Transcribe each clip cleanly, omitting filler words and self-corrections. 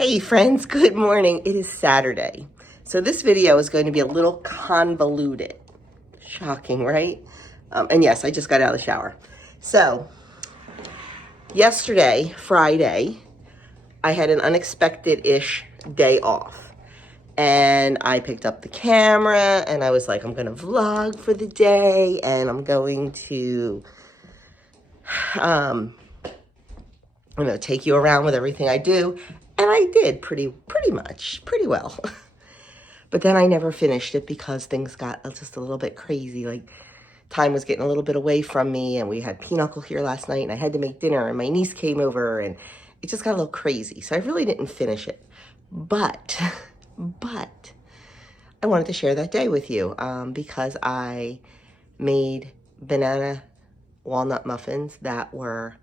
Hey friends, good morning. It is Saturday. So this video is going to be a little convoluted. Shocking, right? And yes, I just got out of the shower. So yesterday, Friday, I had an unexpected-ish day off. And I picked up the camera and I was like, I'm gonna vlog for the day and I'm going to take you around with everything I do. And I did pretty well. But then I never finished it because things got just a little bit crazy. Like time was getting a little bit away from me and we had Pinochle here last night and I had to make dinner and my niece came over and it just got a little crazy. So I really didn't finish it. But I wanted to share that day with you because I made banana walnut muffins that were,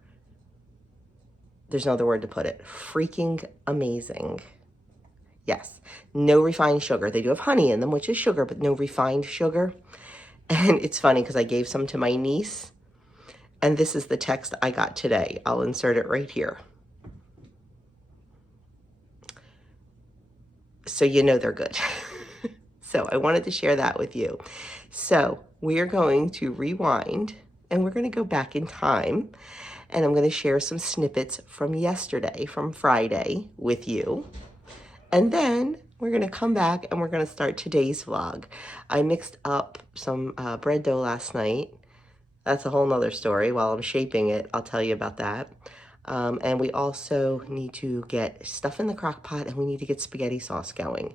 there's no other word to put it, freaking amazing. Yes, no refined sugar. They do have honey in them, which is sugar, but no refined sugar. And it's funny because I gave some to my niece, and this is the text I got today. I'll insert it right here. So you know they're good. So I wanted to share that with you. So we are going to rewind, and we're going to go back in time, and I'm going to share some snippets from yesterday, from Friday, with you. And then we're going to come back and we're going to start today's vlog. I mixed up some bread dough last night. That's a whole nother story. While I'm shaping it, I'll tell you about that. And we also need to get stuff in the crock pot and we need to get spaghetti sauce going.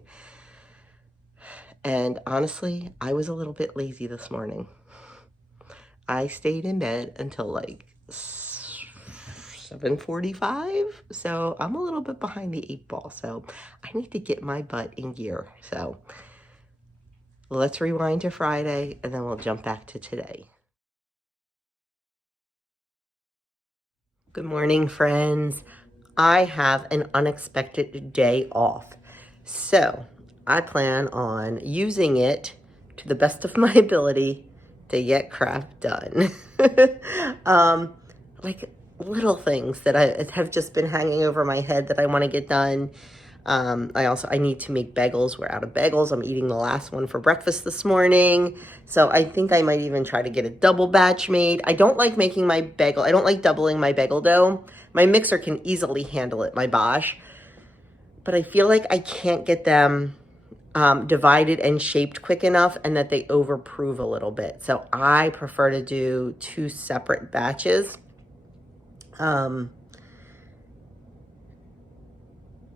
And honestly, I was a little bit lazy this morning. I stayed in bed until like 7:45, so I'm a little bit behind the 8 ball, so I need to get my butt in gear. So let's rewind to Friday and then we'll jump back to today. Good morning, friends. I have an unexpected day off, so I plan on using it to the best of my ability to get crap done. Like little things that I have just been hanging over my head that I want to get done. I need to make bagels. We're out of bagels. I'm eating the last one for breakfast this morning. So I think I might even try to get a double batch made. I don't like making my bagel. I don't like doubling my bagel dough. My mixer can easily handle it, my Bosch. But I feel like I can't get them divided and shaped quick enough and that they overprove a little bit. So I prefer to do 2 separate batches.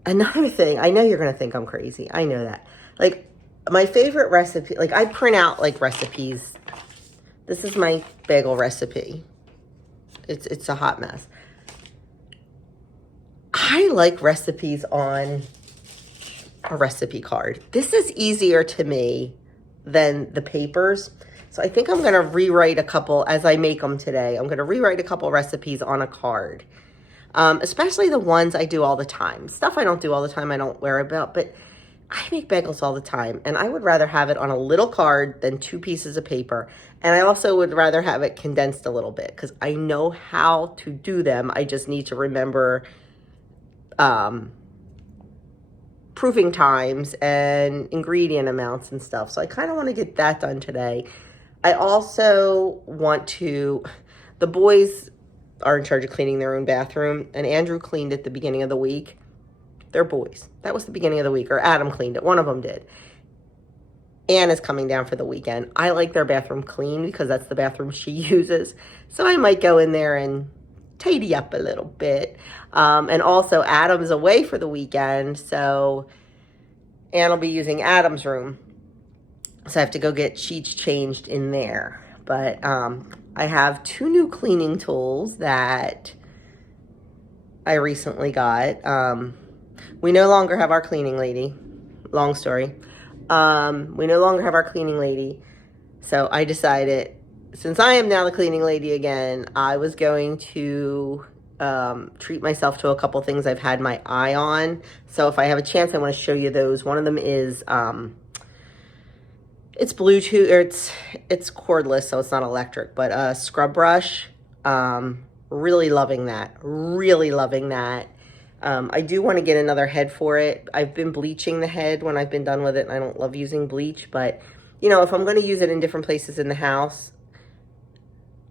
Another thing, I know you're going to think I'm crazy. I know that. Like my favorite recipe, like I print out like recipes. This is my bagel recipe. It's a hot mess. I like recipes on a recipe card. This is easier to me than the papers. So I think I'm going to rewrite a couple as I make them today. I'm going to rewrite a couple recipes on a card. Especially the ones I do all the time. Stuff I don't do all the time, I don't worry about, but I make bagels all the time, and I would rather have it on a little card than 2 pieces of paper. And I also would rather have it condensed a little bit because I know how to do them. I just need to remember proofing times and ingredient amounts and stuff. So I kind of want to get that done today. I also want to, the boys are in charge of cleaning their own bathroom, and Andrew cleaned it the beginning of the week. They're boys. That was the beginning of the week, or Adam cleaned it. One of them did. Anne is coming down for the weekend. I like their bathroom clean because that's the bathroom she uses. So I might go in there and tidy up a little bit. And also Adam's away for the weekend, so Anne will be using Adam's room. So I have to go get sheets changed in there. But I have 2 new cleaning tools that I recently got. We no longer have our cleaning lady. Long story. We no longer have our cleaning lady. So I decided, since I am now the cleaning lady again, I was going to treat myself to a couple things I've had my eye on. So if I have a chance, I want to show you those. One of them is it's Bluetooth, or it's cordless, so it's not electric, but a scrub brush. Really loving that. Really loving that. I do want to get another head for it. I've been bleaching the head when I've been done with it, and I don't love using bleach, but you know, if I'm going to use it in different places in the house,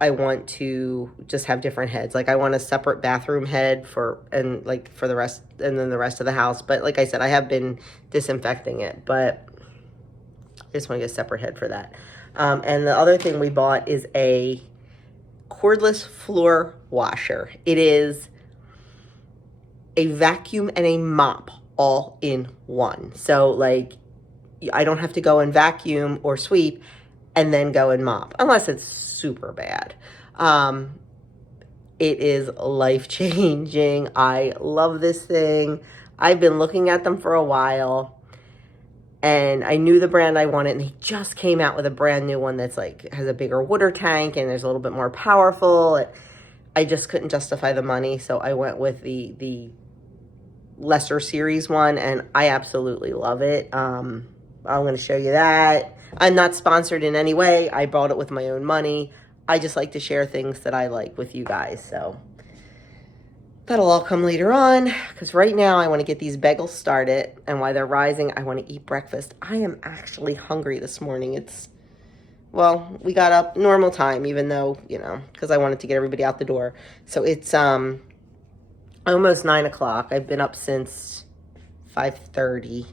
I want to just have different heads. Like I want a separate bathroom head for the rest, and then the rest of the house. But like I said, I have been disinfecting it, but I just want to get a separate head for that. And the other thing we bought is a cordless floor washer. It is a vacuum and a mop all in one. So like I don't have to go and vacuum or sweep and then go and mop, unless it's super bad. It is life-changing. I love this thing. I've been looking at them for a while, and I knew the brand I wanted, and they just came out with a brand new one that's like, has a bigger water tank, and there's a little bit more powerful. I just couldn't justify the money, so I went with the lesser series one, and I absolutely love it. I'm going to show you that. I'm not sponsored in any way. I bought it with my own money. I just like to share things that I like with you guys. So that'll all come later on, because right now I want to get these bagels started. And while they're rising, I want to eat breakfast. I am actually hungry this morning. Well, we got up normal time, even though, you know, because I wanted to get everybody out the door. So it's almost 9 o'clock. I've been up since 5:30.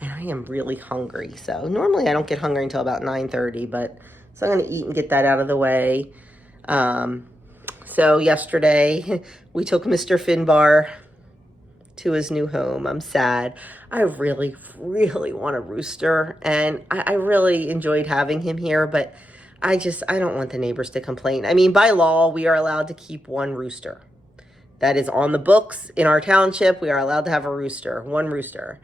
And I am really hungry. So normally I don't get hungry until about 9:30, but so I'm going to eat and get that out of the way. So yesterday we took Mr. Finbar to his new home. I'm sad. I really, really want a rooster, and I really enjoyed having him here, but I don't want the neighbors to complain. I mean, by law, we are allowed to keep one rooster. That is on the books in our township. We are allowed to have a rooster, one rooster.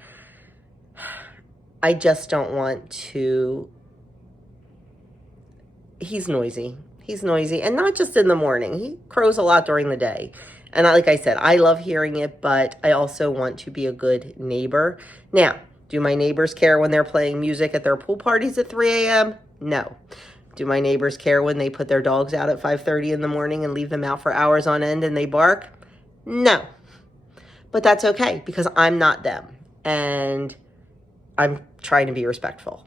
I just don't want to. He's noisy. He's noisy. And not just in the morning. He crows a lot during the day. And like I said, I love hearing it, but I also want to be a good neighbor. Now, do my neighbors care when they're playing music at their pool parties at 3 a.m.? No. Do my neighbors care when they put their dogs out at 5:30 in the morning and leave them out for hours on end and they bark? No. But that's okay, because I'm not them. And I'm trying to be respectful.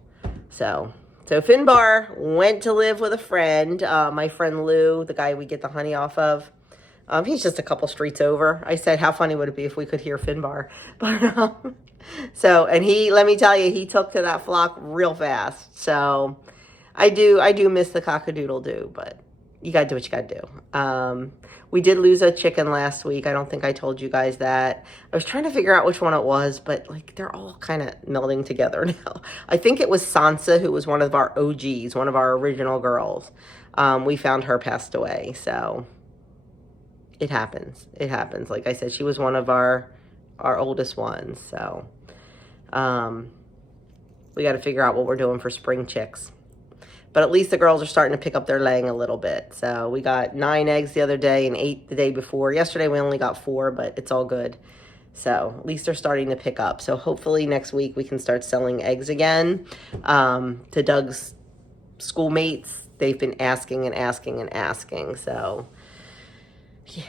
So Finbar went to live with a friend, my friend Lou, the guy we get the honey off of. He's just a couple streets over. I said, how funny would it be if we could hear Finbar? But and let me tell you, he took to that flock real fast. So I do miss the cock-a-doodle-doo, but you gotta do what you gotta do. We did lose a chicken last week. I don't think I told you guys that. I was trying to figure out which one it was, but like they're all kind of melding together now. I think it was Sansa, who was one of our OGs, one of our original girls. We found her passed away, so it happens. It happens. Like I said, she was one of our oldest ones, so we got to figure out what we're doing for spring chicks. But at least the girls are starting to pick up their laying a little bit. So we got 9 eggs the other day and 8 the day before. Yesterday we only got 4, but it's all good. So at least they're starting to pick up. So hopefully next week we can start selling eggs again. To Doug's schoolmates, they've been asking and asking and asking. So yeah.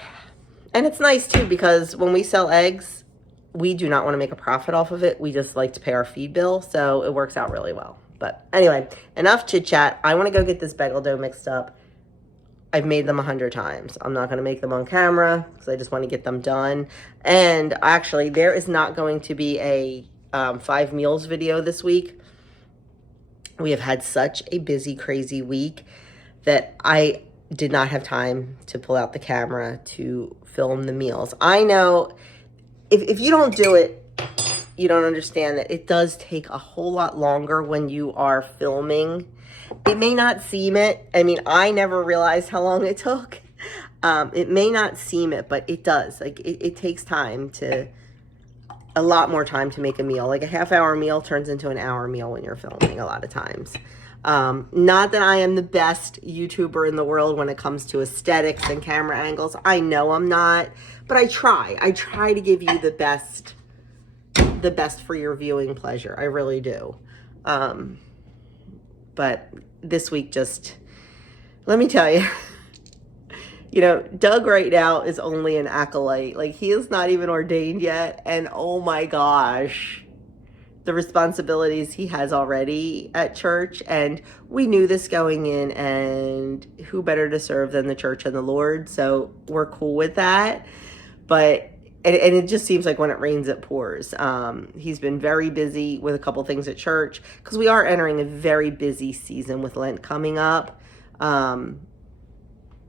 And it's nice too, because when we sell eggs, we do not want to make a profit off of it. We just like to pay our feed bill. So it works out really well. But anyway, enough chit chat. I want to go get this bagel dough mixed up. I've made them 100 times. I'm not going to make them on camera because I just want to get them done. And actually, there is not going to be a 5 meals video this week. We have had such a busy, crazy week that I did not have time to pull out the camera to film the meals. I know if you don't do it, you don't understand that it does take a whole lot longer when you are filming. It may not seem it. I mean, I never realized how long it took. It may not seem it, but it does. Like it takes time a lot more time to make a meal. Like a half-hour meal turns into an hour meal when you're filming a lot of times. Not that I am the best YouTuber in the world when it comes to aesthetics and camera angles. I know I'm not, but I try. I try to give you the best for your viewing pleasure. I really do. But this week just, let me tell you, You know, Doug right now is only an acolyte. Like, he is not even ordained yet. And oh my gosh, the responsibilities he has already at church. And we knew this going in, and who better to serve than the church and the Lord? So we're cool with that. But and it just seems like when it rains, it pours. He's been very busy with a couple things at church because we are entering a very busy season with Lent coming up.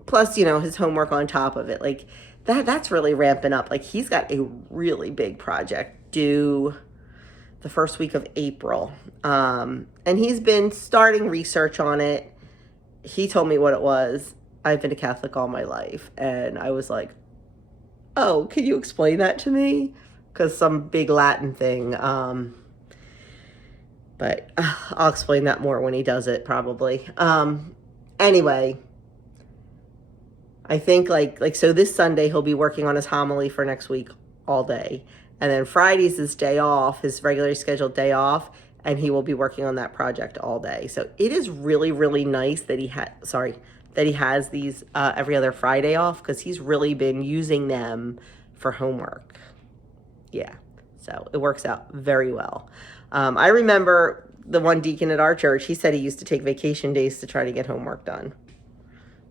Plus, you know, his homework on top of it. Like, that's really ramping up. Like, he's got a really big project due the first week of April. And he's been starting research on it. He told me what it was. I've been a Catholic all my life. And I was like, oh, can you explain that to me? Because some big Latin thing. But I'll explain that more when he does it, probably. Anyway, I think so this Sunday he'll be working on his homily for next week all day. And then Friday's his day off, his regularly scheduled day off, and he will be working on that project all day. So it is really, really nice that he has these every other Friday off, because he's really been using them for homework. Yeah, so it works out very well. I remember the one deacon at our church, he said he used to take vacation days to try to get homework done.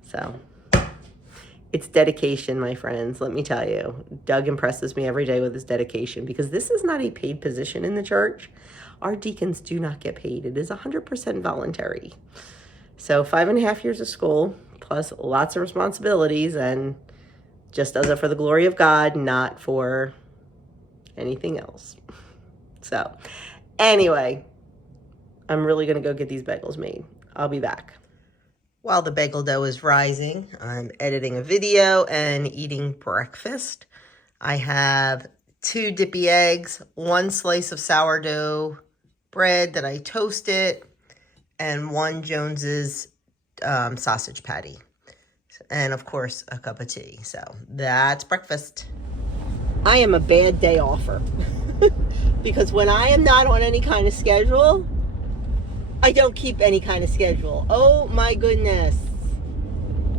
So it's dedication, my friends, let me tell you. Doug impresses me every day with his dedication, because this is not a paid position in the church. Our deacons do not get paid. It is 100% voluntary. So 5.5 years of school, plus lots of responsibilities, and just does it for the glory of God, not for anything else. So anyway, I'm really going to go get these bagels made. I'll be back. While the bagel dough is rising, I'm editing a video and eating breakfast. I have 2 dippy eggs, 1 slice of sourdough bread that I toasted, and 1 Jones's sausage patty. And of course, a cup of tea. So that's breakfast. I am a bad day offer. Because when I am not on any kind of schedule, I don't keep any kind of schedule. Oh my goodness.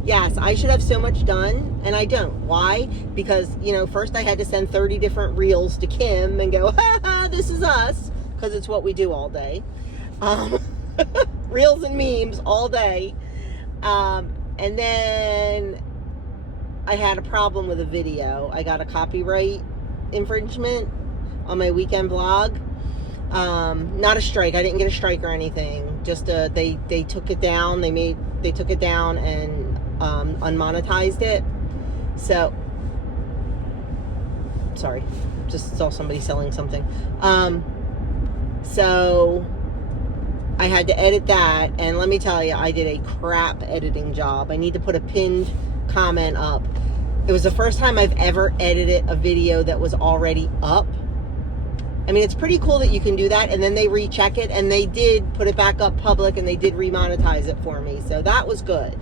Yes, I should have so much done, and I don't. Why? Because, you know, first I had to send 30 different reels to Kim and go, ha ha, this is us, because it's what we do all day. Reels and memes all day. And then I had a problem with a video. I got a copyright infringement on my weekend blog. Not a strike. I didn't get a strike or anything. Just they took it down. They took it down and unmonetized it. So sorry, just saw somebody selling something. So I had to edit that, and let me tell you, I did a crap editing job. I need to put a pinned comment up. It was the first time I've ever edited a video that was already up. I mean, it's pretty cool that you can do that, and then they recheck it, and they did put it back up public, and they did remonetize it for me, so that was good.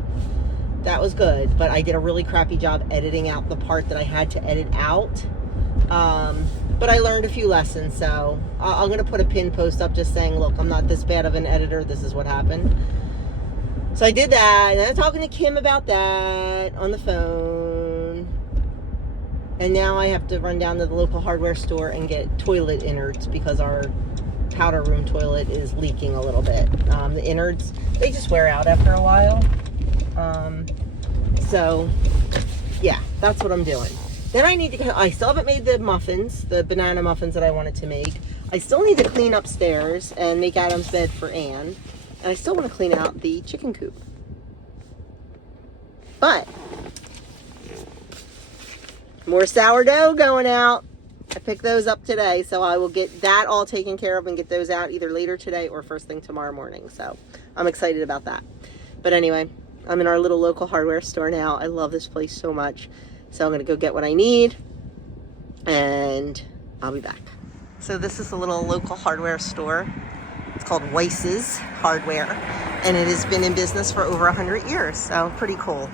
That was good, but I did a really crappy job editing out the part that I had to edit out. But I learned a few lessons, so I'm going to put a pin post up just saying, look, I'm not this bad of an editor, this is what happened. So I did that, and I'm talking to Kim about that on the phone. And now I have to run down to the local hardware store and get toilet innards, because our powder room toilet is leaking a little bit. The innards, they just wear out after a while. So yeah, that's what I'm doing. Then I still haven't made the muffins, the banana muffins that I wanted to make. I still need to clean upstairs and make Adam's bed for Anne. And I still want to clean out the chicken coop. But more sourdough going out. I picked those up today, so I will get that all taken care of and get those out either later today or first thing tomorrow morning. So I'm excited about that. But anyway, I'm in our little local hardware store now. I love this place so much. So I'm going to go get what I need, and I'll be back. So this is a little local hardware store. It's called Weiss's Hardware, and it has been in business for over 100 years, so pretty cool.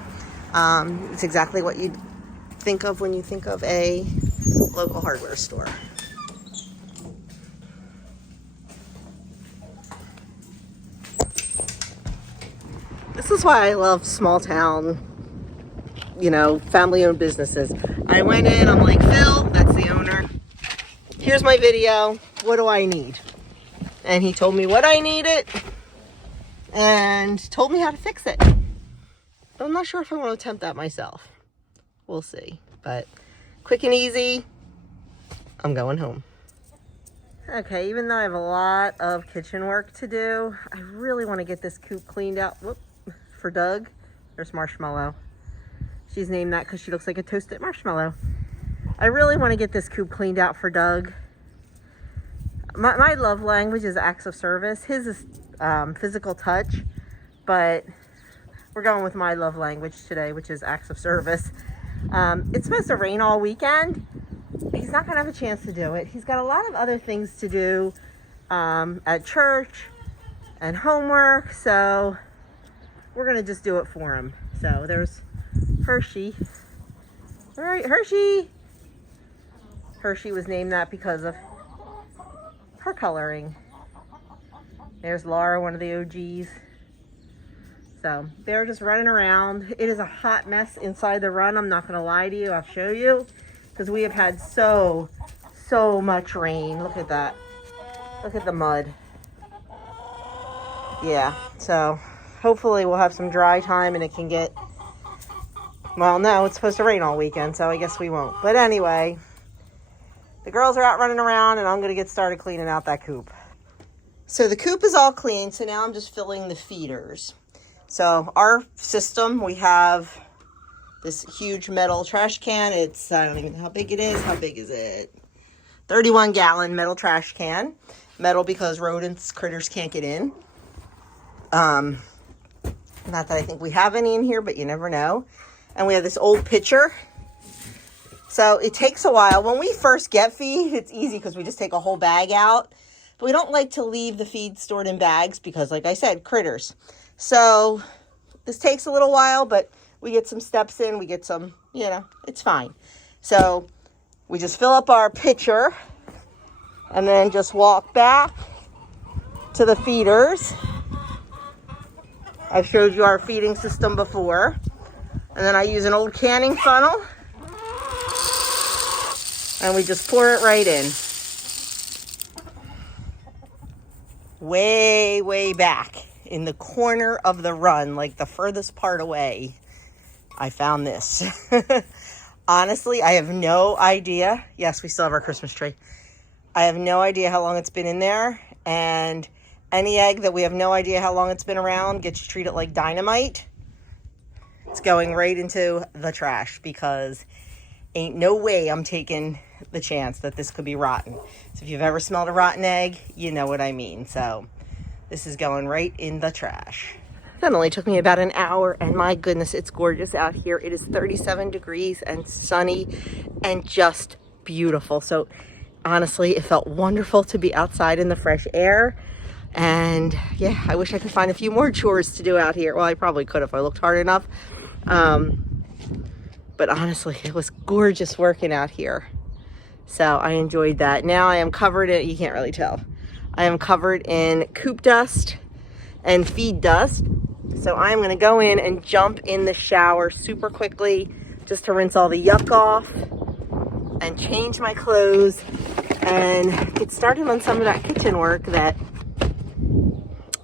It's exactly what you'd think of when you think of a local hardware store. This is why I love small town you know, family-owned businesses. I went in, I'm like, Phil, that's the owner. Here's my video. What do I need? And he told me what I needed and told me how to fix it. I'm not sure if I want to attempt that myself. We'll see. But quick and easy, I'm going home. Okay, even though I have a lot of kitchen work to do, I really want to get this coop cleaned out. Whoop, for Doug. There's Marshmallow. She's named that because she looks like a toasted marshmallow. I really want to get this coop cleaned out for Doug. My love language is acts of service. His is physical touch, but we're going with my love language today, which is acts of service. It's supposed to rain all weekend. He's not going to have a chance to do it. He's got a lot of other things to do at church and homework, so we're going to just do it for him. So there's Hershey. All right, Hershey. Hershey was named that because of her coloring. There's Laura, one of the OGs. So they're just running around. It is a hot mess inside the run. I'm not going to lie to you. I'll show you. Because we have had so much rain. Look at that. Look at the mud. Yeah, so hopefully we'll have some dry time and it can get, well, no, it's supposed to rain all weekend, so I guess we won't. But anyway, the girls are out running around and I'm going to get started cleaning out that coop. So the coop is all clean, so now I'm just filling the feeders. So our system, we have this huge metal trash can. It's, I don't even know how big it is. How big is it? 31-gallon metal trash can. Metal because rodents, critters can't get in. Not that I think we have any in here, but you never know. And we have this old pitcher. So it takes a while. When we first get feed, it's easy because we just take a whole bag out. But we don't like to leave the feed stored in bags because, like I said, critters. So this takes a little while, but we get some steps in. We get some, you know, it's fine. So we just fill up our pitcher and then just walk back to the feeders. I've showed you our feeding system before. And then I use an old canning funnel. And we just pour it right in. Way back in the corner of the run, like the furthest part away, I found this. Honestly, I have no idea. Yes, we still have our Christmas tree. I have no idea how long it's been in there. And any egg that we have no idea how long it's been around gets you treated like dynamite. It's going right into the trash because ain't no way I'm taking the chance that this could be rotten. So if you've ever smelled a rotten egg, you know what I mean. So this is going right in the trash. That only took me about an hour, and my goodness, it's gorgeous out here. It is 37 degrees and sunny and just beautiful. So honestly, it felt wonderful to be outside in the fresh air. And yeah, I wish I could find a few more chores to do out here. Well, I probably could if I looked hard enough. But honestly, it was gorgeous working out here. So I enjoyed that. Now I am covered in, you can't really tell, I am covered in coop dust and feed dust. So I'm going to go in and jump in the shower super quickly just to rinse all the yuck off and change my clothes and get started on some of that kitchen work that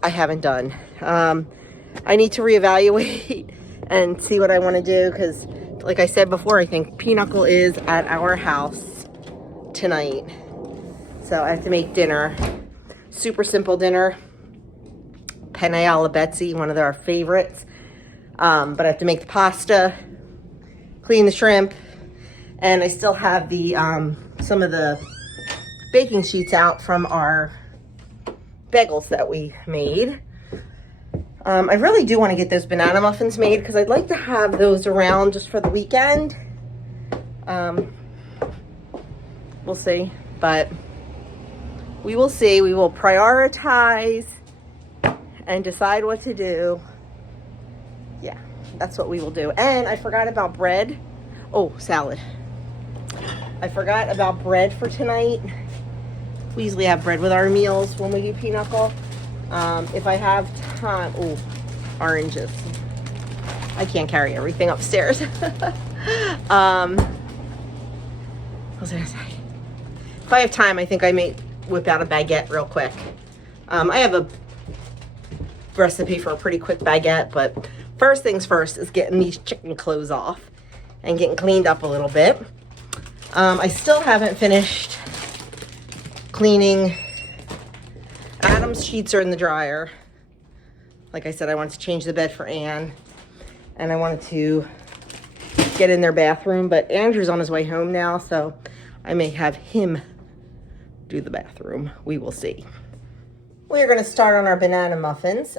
I haven't done. I need to reevaluate and see what I want to do because, like I said before, I think Pinochle is at our house tonight. So I have to make dinner. Super simple dinner. Penne alla Betsy, one of our favorites. But I have to make the pasta, clean the shrimp, and I still have the some of the baking sheets out from our bagels that we made. I really do want to get those banana muffins made because I'd like to have those around just for the weekend. We'll see, but we will see. We will prioritize and decide what to do. Yeah, that's what we will do. And I forgot about bread. Oh, salad. I forgot about bread for tonight. We usually have bread with our meals when we do Pinochle. If I have time, oh, oranges. I can't carry everything upstairs. What was I gonna say? If I have time, I think I may whip out a baguette real quick. I have a recipe for a pretty quick baguette, but first things first is getting these chicken clothes off and getting cleaned up a little bit. I still haven't finished cleaning. Adam's sheets are in the dryer. Like I said, I wanted to change the bed for Anne, and I wanted to get in their bathroom, but Andrew's on his way home now, so I may have him do the bathroom. We will see. We're going to start on our banana muffins.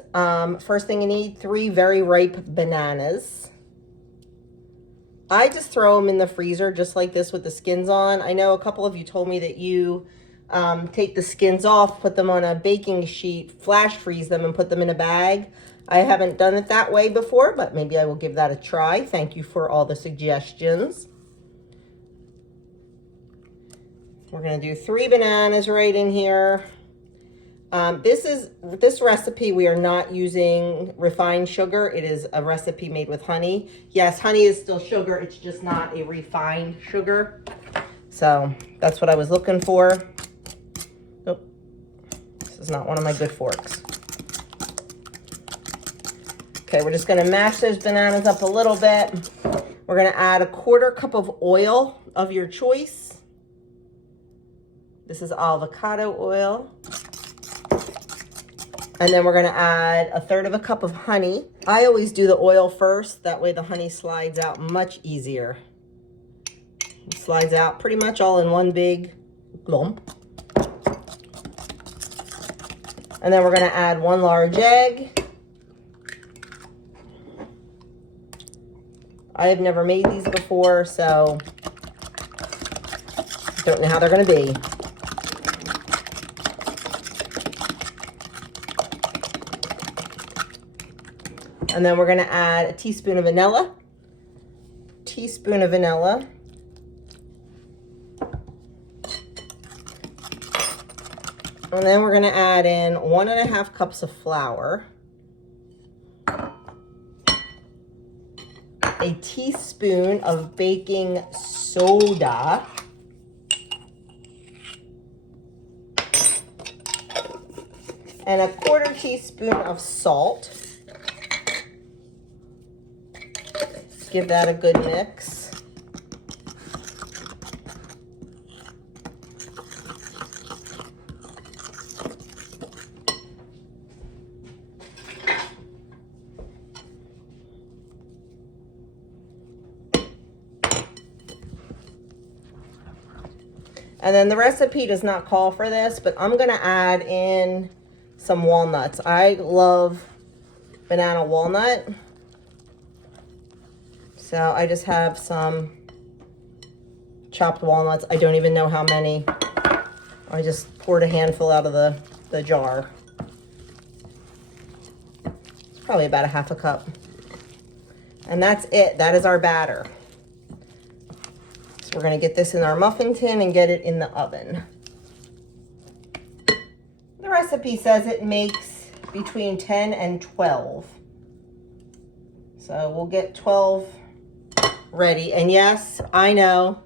First thing you need, 3 very ripe bananas. I just throw them in the freezer just like this with the skins on. I know a couple of you told me that you take the skins off, put them on a baking sheet, flash freeze them, and put them in a bag. I haven't done it that way before, but maybe I will give that a try. Thank you for all the suggestions. We're going to do 3 bananas right in here. This recipe, we are not using refined sugar. It is a recipe made with honey. Yes, honey is still sugar. It's just not a refined sugar. So that's what I was looking for. Oh, this is not one of my good forks. Okay, we're just gonna mash those bananas up a little bit. We're gonna add a 1/4 cup of oil of your choice. This is avocado oil. And then we're going to add 1/3 cup of honey. I always do the oil first. That way the honey slides out much easier. It slides out pretty much all in one big lump. And then we're going to add 1 large egg. I have never made these before, so I don't know how they're going to be. And then we're going to add a teaspoon of vanilla. Teaspoon of vanilla. And then we're going to add in 1½ cups of flour. A teaspoon of baking soda. And a 1/4 teaspoon of salt. Give that a good mix. And then the recipe does not call for this, but I'm going to add in some walnuts. I love banana walnut. So I just have some chopped walnuts. I don't even know how many. I just poured a handful out of the jar. It's probably about 1/2 cup. And that's it. That is our batter. So we're going to get this in our muffin tin and get it in the oven. The recipe says it makes between 10 and 12. So we'll get 12 ready. And yes, I know,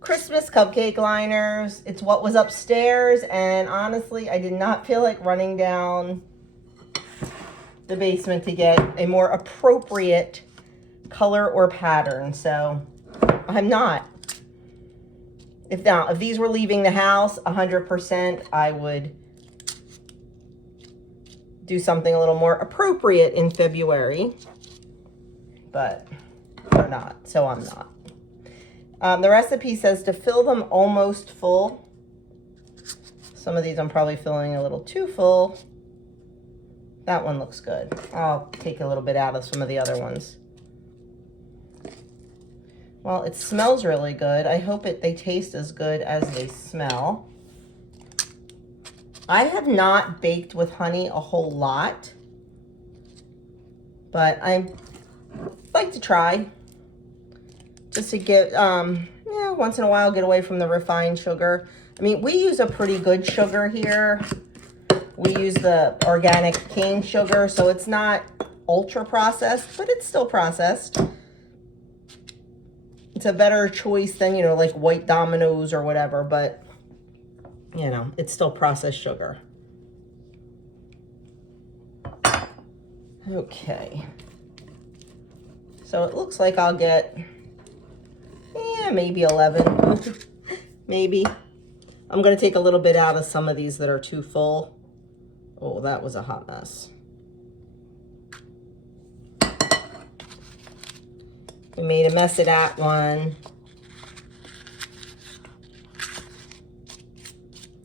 Christmas cupcake liners, it's what was upstairs, and honestly I did not feel like running down the basement to get a more appropriate color or pattern, so I'm not. If these were leaving the house 100%, I would do something a little more appropriate in February, but they're not, so I'm not. The recipe says to fill them almost full. Some of these I'm probably filling a little too full. That one looks good. I'll take a little bit out of some of the other ones. Well, it smells really good. I hope they taste as good as they smell. I have not baked with honey a whole lot, but I like to try. Just to get, once in a while, get away from the refined sugar. I mean, we use a pretty good sugar here. We use the organic cane sugar, so it's not ultra processed, but it's still processed. It's a better choice than, you know, like white Dominoes or whatever, but, you know, it's still processed sugar. Okay. So it looks like I'll get, maybe 11. Maybe. I'm going to take a little bit out of some of these that are too full. Oh, that was a hot mess. We made a mess of that one.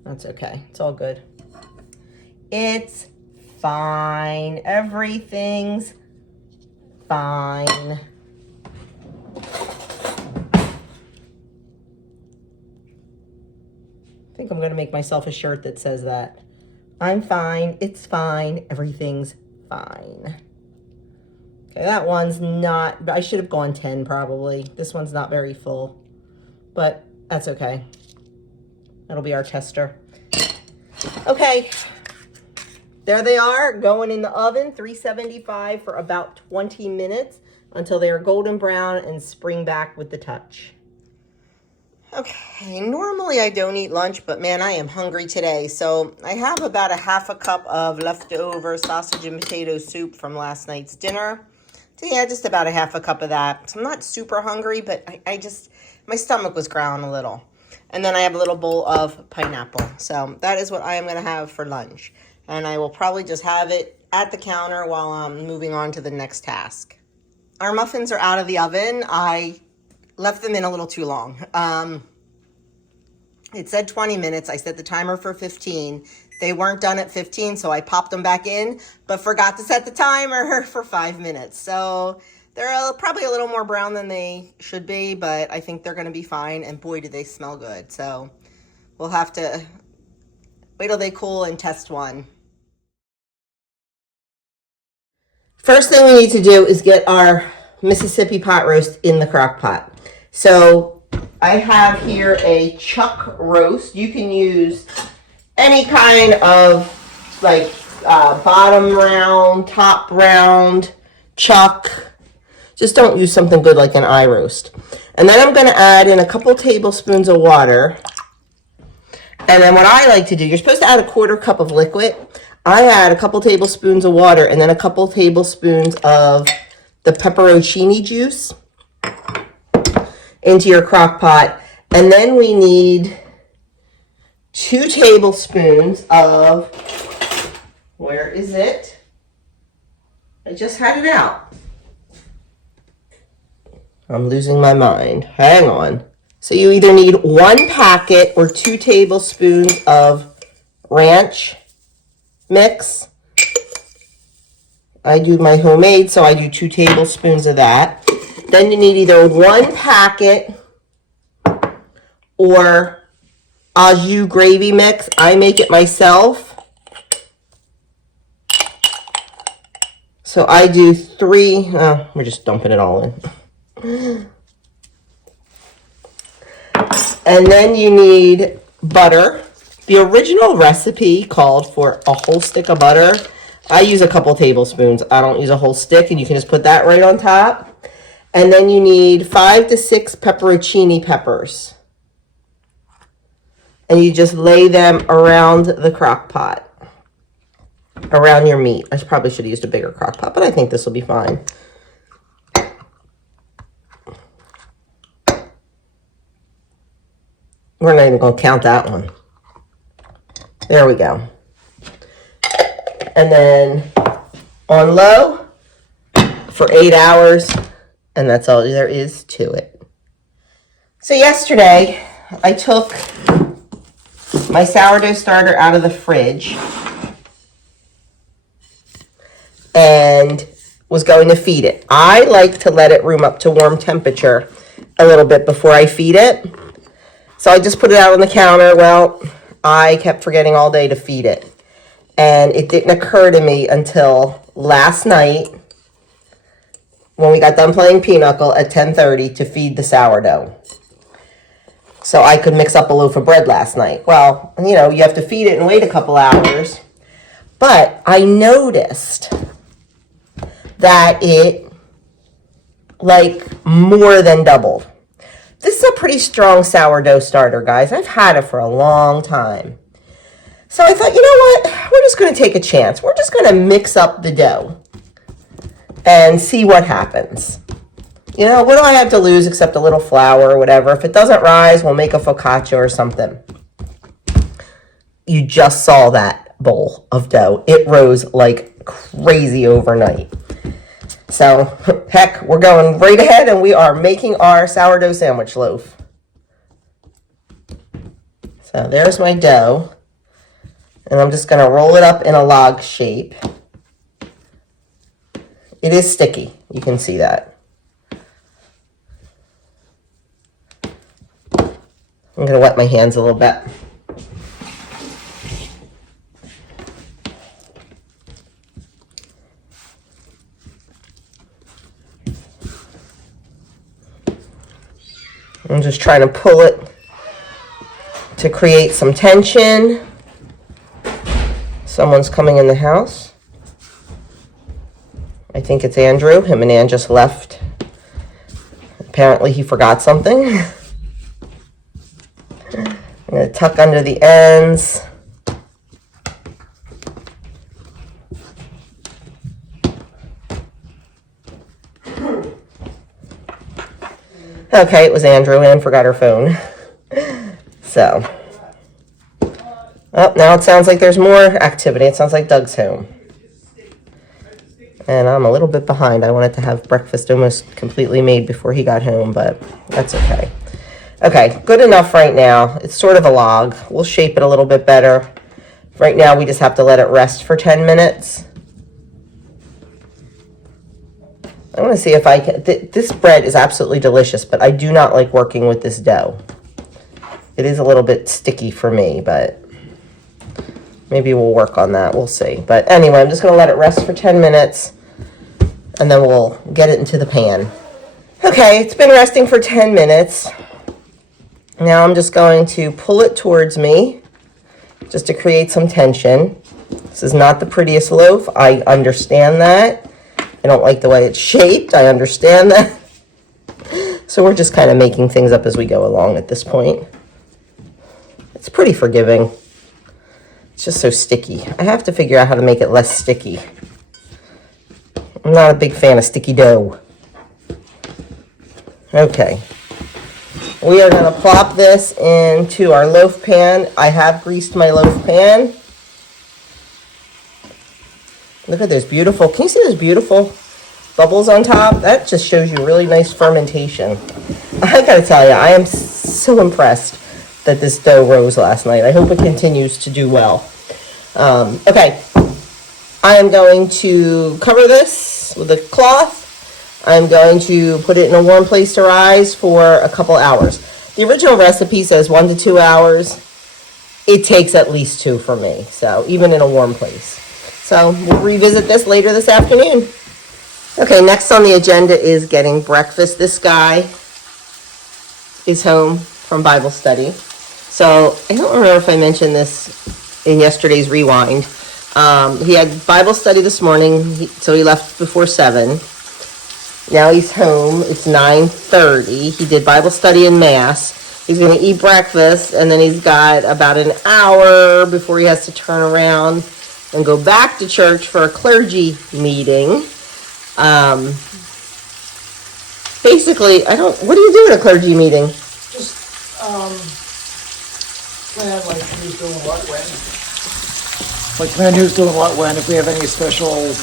That's okay. It's all good. It's fine. Everything's fine. I think I'm going to make myself a shirt that says that. I'm fine. It's fine. Everything's fine. Okay, that one's not, I should have gone 10 probably. This one's not very full, but that's okay. That'll be our tester. Okay, there they are, going in the oven, 375 for about 20 minutes until they are golden brown and spring back with the touch. Okay, normally I don't eat lunch, but man, I am hungry today. So I have about a half a cup of leftover sausage and potato soup from last night's dinner. So yeah, just about a half a cup of that. So I'm not super hungry, but I just, my stomach was growling a little. And then I have a little bowl of pineapple. So that is what I am going to have for lunch. And I will probably just have it at the counter while I'm moving on to the next task. Our muffins are out of the oven. I left them in a little too long. It said 20 minutes. I set the timer for 15. They weren't done at 15, so I popped them back in, but forgot to set the timer for 5 minutes. So they're probably a little more brown than they should be, but I think they're going to be fine. And boy, do they smell good. So we'll have to wait till they cool and test one. First thing we need to do is get our Mississippi pot roast in the crock pot. So I have here a chuck roast. You can use any kind of like bottom round, top round, chuck. Just don't use something good like an eye roast. And then I'm going to add in a couple tablespoons of water. And then what I like to do, you're supposed to add a 1/4 cup of liquid. I add a couple tablespoons of water and then a couple tablespoons of the pepperoncini juice into your crock pot. And then we need 2 tablespoons of, where is it? I just had it out. I'm losing my mind. Hang on. So you either need 1 packet or 2 tablespoons of ranch mix. I do my homemade, so I do 2 tablespoons of that. Then you need either 1 packet or au jus gravy mix. I make it myself. So I do 3, we're just dumping it all in. And then you need butter. The original recipe called for a whole stick of butter. I use a couple tablespoons. I don't use a whole stick, and you can just put that right on top. And then you need 5 to 6 pepperoncini peppers. And you just lay them around the crock pot, around your meat. I probably should have used a bigger crock pot, but I think this will be fine. We're not even going to count that one. There we go. And then on low for 8 hours, and that's all there is to it. So yesterday, I took my sourdough starter out of the fridge and was going to feed it. I like to let it room up to warm temperature a little bit before I feed it. So I just put it out on the counter. Well, I kept forgetting all day to feed it. And it didn't occur to me until last night when we got done playing Pinochle at 10:30 to feed the sourdough. So I could mix up a loaf of bread last night. Well, you know, you have to feed it and wait a couple hours. But I noticed that it like more than doubled. This is a pretty strong sourdough starter, guys. I've had it for a long time. So I thought, you know what? We're just going to take a chance. We're just going to mix up the dough and see what happens. You know, what do I have to lose except a little flour or whatever? If it doesn't rise, we'll make a focaccia or something. You just saw that bowl of dough. It rose like crazy overnight. So, heck, we're going right ahead and we are making our sourdough sandwich loaf. So there's my dough. And I'm just going to roll it up in a log shape. It is sticky. You can see that. I'm going to wet my hands a little bit. I'm just trying to pull it to create some tension. Someone's coming in the house. I think it's Andrew. Him and Ann just left. Apparently he forgot something. I'm going to tuck under the ends. Okay, it was Andrew. Ann forgot her phone. So. Oh, now it sounds like there's more activity. It sounds like Doug's home. And I'm a little bit behind. I wanted to have breakfast almost completely made before he got home, but that's okay. Okay, good enough right now. It's sort of a log. We'll shape it a little bit better. Right now, we just have to let it rest for 10 minutes. I want to see if I can... This bread is absolutely delicious, but I do not like working with this dough. It is a little bit sticky for me, but maybe we'll work on that. We'll see. But anyway, I'm just going to let it rest for 10 minutes, and then we'll get it into the pan. Okay, it's been resting for 10 minutes. Now I'm just going to pull it towards me, just to create some tension. This is not the prettiest loaf. I understand that. I don't like the way it's shaped. I understand that. So we're just kind of making things up as we go along at this point. It's pretty forgiving. It's just so sticky. I have to figure out how to make it less sticky. I'm not a big fan of sticky dough. Okay. We are going to plop this into our loaf pan. I have greased my loaf pan. Look at those beautiful, can you see those beautiful bubbles on top? That just shows you really nice fermentation. I gotta tell you, I am so impressed that this dough rose last night. I hope it continues to do well. Okay, I am going to cover this with a cloth. I'm going to put it in a warm place to rise for a couple hours. The original recipe says 1 to 2 hours. It takes at least 2 for me, so even in a warm place. So we'll revisit this later this afternoon. Okay, next on the agenda is getting breakfast. This guy is home from Bible study. So I don't remember if I mentioned this in yesterday's rewind. He had Bible study this morning, so he left before 7. Now he's home. It's 9:30. He did Bible study and Mass. He's going to eat breakfast, and then he's got about an hour before he has to turn around and go back to church for a clergy meeting. Basically, what do you do at a clergy meeting? Just, plan like who's doing what when. Like plan who's doing what when, if we have any special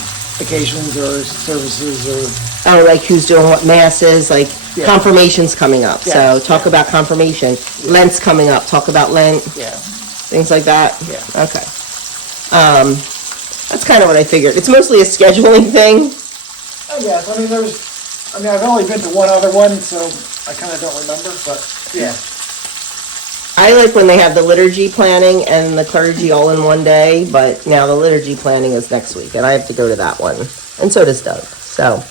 occasions or services or... Oh, like who's doing what masses, like confirmation's coming up. Yeah. So talk about confirmation. Lent's coming up. Talk about Lent. Yeah. Things like that. Yeah. Okay. That's kind of what I figured. It's mostly a scheduling thing. I guess. I've only been to one other one, so I kind of don't remember, but yeah. I like when they have the liturgy planning and the clergy all in one day, but now the liturgy planning is next week, and I have to go to that one. And so does Doug. So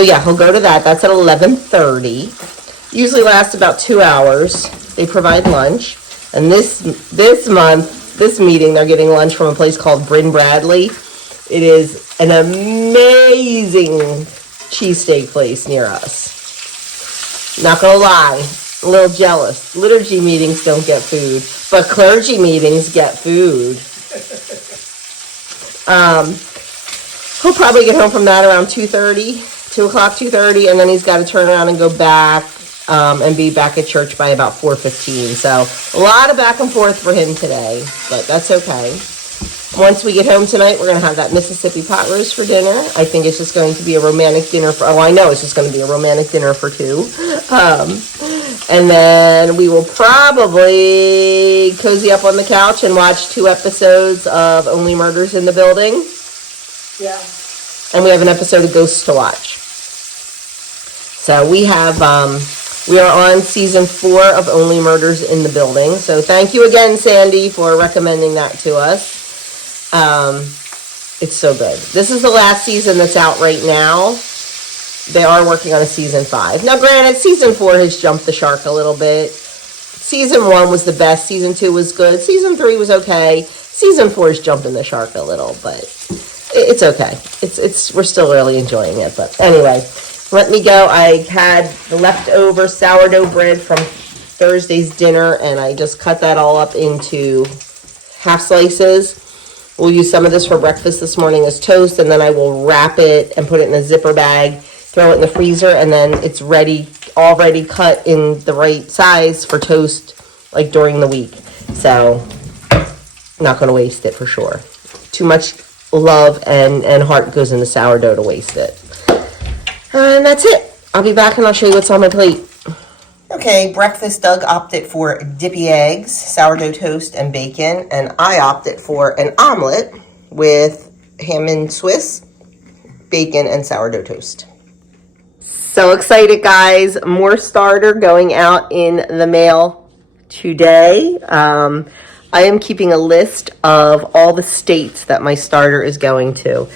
yeah, he'll go to that. That's at 11:30. Usually lasts about 2 hours. They provide lunch. And this meeting, they're getting lunch from a place called Bryn Bradley. It is an amazing cheesesteak place near us. Not gonna lie, a little jealous. Liturgy meetings don't get food, but clergy meetings get food. He'll probably get home from that around 2:30, 2 o'clock, 2:30, and then he's got to turn around and go back and be back at church by about 4:15. So a lot of back and forth for him today, but that's okay. Once we get home tonight, we're going to have that Mississippi pot roast for dinner. I think it's just going to be a romantic dinner for, I know it's just going to be a romantic dinner for two. And then we will probably cozy up on the couch and watch 2 episodes of Only Murders in the Building. Yeah. And we have an episode of Ghosts to watch. So we have, we are on season 4 of Only Murders in the Building. So thank you again, Sandy, for recommending that to us. It's so good. This is the last season that's out right now. They are working on a season 5. Now, granted, season 4 has jumped the shark a little bit. Season 1 was the best. Season 2 was good. Season 3 was okay. Season 4 is jumping the shark a little, but it's okay. We're still really enjoying it. But anyway, let me go. I had the leftover sourdough bread from Thursday's dinner, and I just cut that all up into half slices. We'll use some of this for breakfast this morning as toast, and then I will wrap it and put it in a zipper bag, throw it in the freezer, and then it's ready, already cut in the right size for toast, like during the week. So, not going to waste it for sure. Too much love and heart goes into sourdough to waste it. And that's it. I'll be back and I'll show you what's on my plate. Okay, breakfast, Doug opted for dippy eggs, sourdough toast, and bacon, and I opted for an omelet with ham and Swiss, bacon, and sourdough toast. So excited, guys. More starter going out in the mail today. I am keeping a list of all the states that my starter is going to.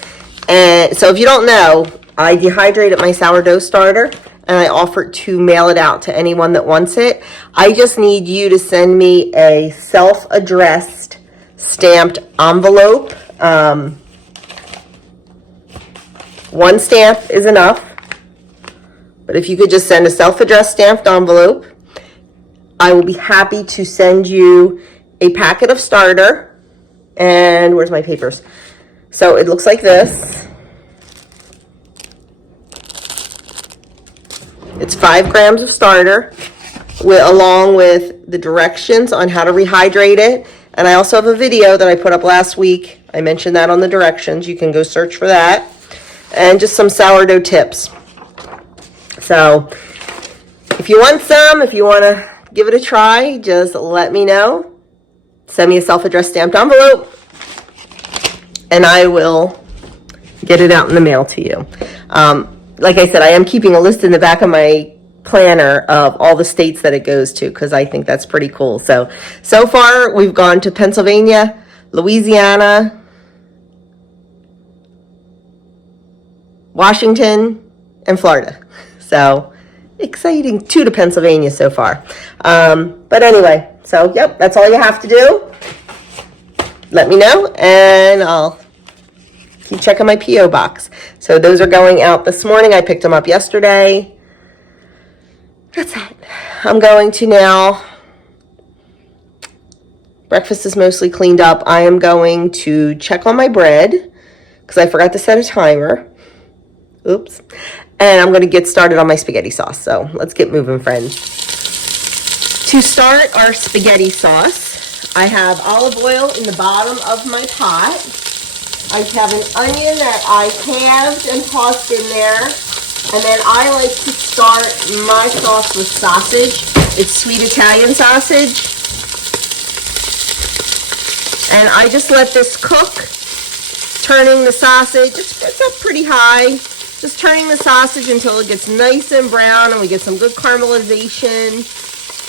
And so if you don't know, I dehydrated my sourdough starter, and I offered to mail it out to anyone that wants it. I just need you to send me a self-addressed stamped envelope. One stamp is enough. But if you could just send a self-addressed stamped envelope, I will be happy to send you a packet of starter. And where's my papers? So it looks like this. It's 5 grams of starter, along with the directions on how to rehydrate it. And I also have a video that I put up last week. I mentioned that on the directions. You can go search for that. And just some sourdough tips. So if you want some, if you want to give it a try, just let me know. Send me a self-addressed stamped envelope, and I will get it out in the mail to you. Like I said, I am keeping a list in the back of my planner of all the states that it goes to, because I think that's pretty cool. So far we've gone to Pennsylvania, Louisiana, Washington, and Florida. So exciting. 2 to Pennsylvania so far. But anyway, so yep, that's all you have to do. Let me know, and I'll keep checking my P.O. box. So those are going out this morning. I picked them up yesterday. That's it. I'm going to now. Breakfast is mostly cleaned up. I am going to check on my bread because I forgot to set a timer. Oops. And I'm going to get started on my spaghetti sauce. So let's get moving, friends. To start our spaghetti sauce, I have olive oil in the bottom of my pot. I have an onion that I halved and tossed in there. And then I like to start my sauce with sausage. It's sweet Italian sausage. And I just let this cook, turning the sausage. It's up pretty high. Just turning the sausage until it gets nice and brown and we get some good caramelization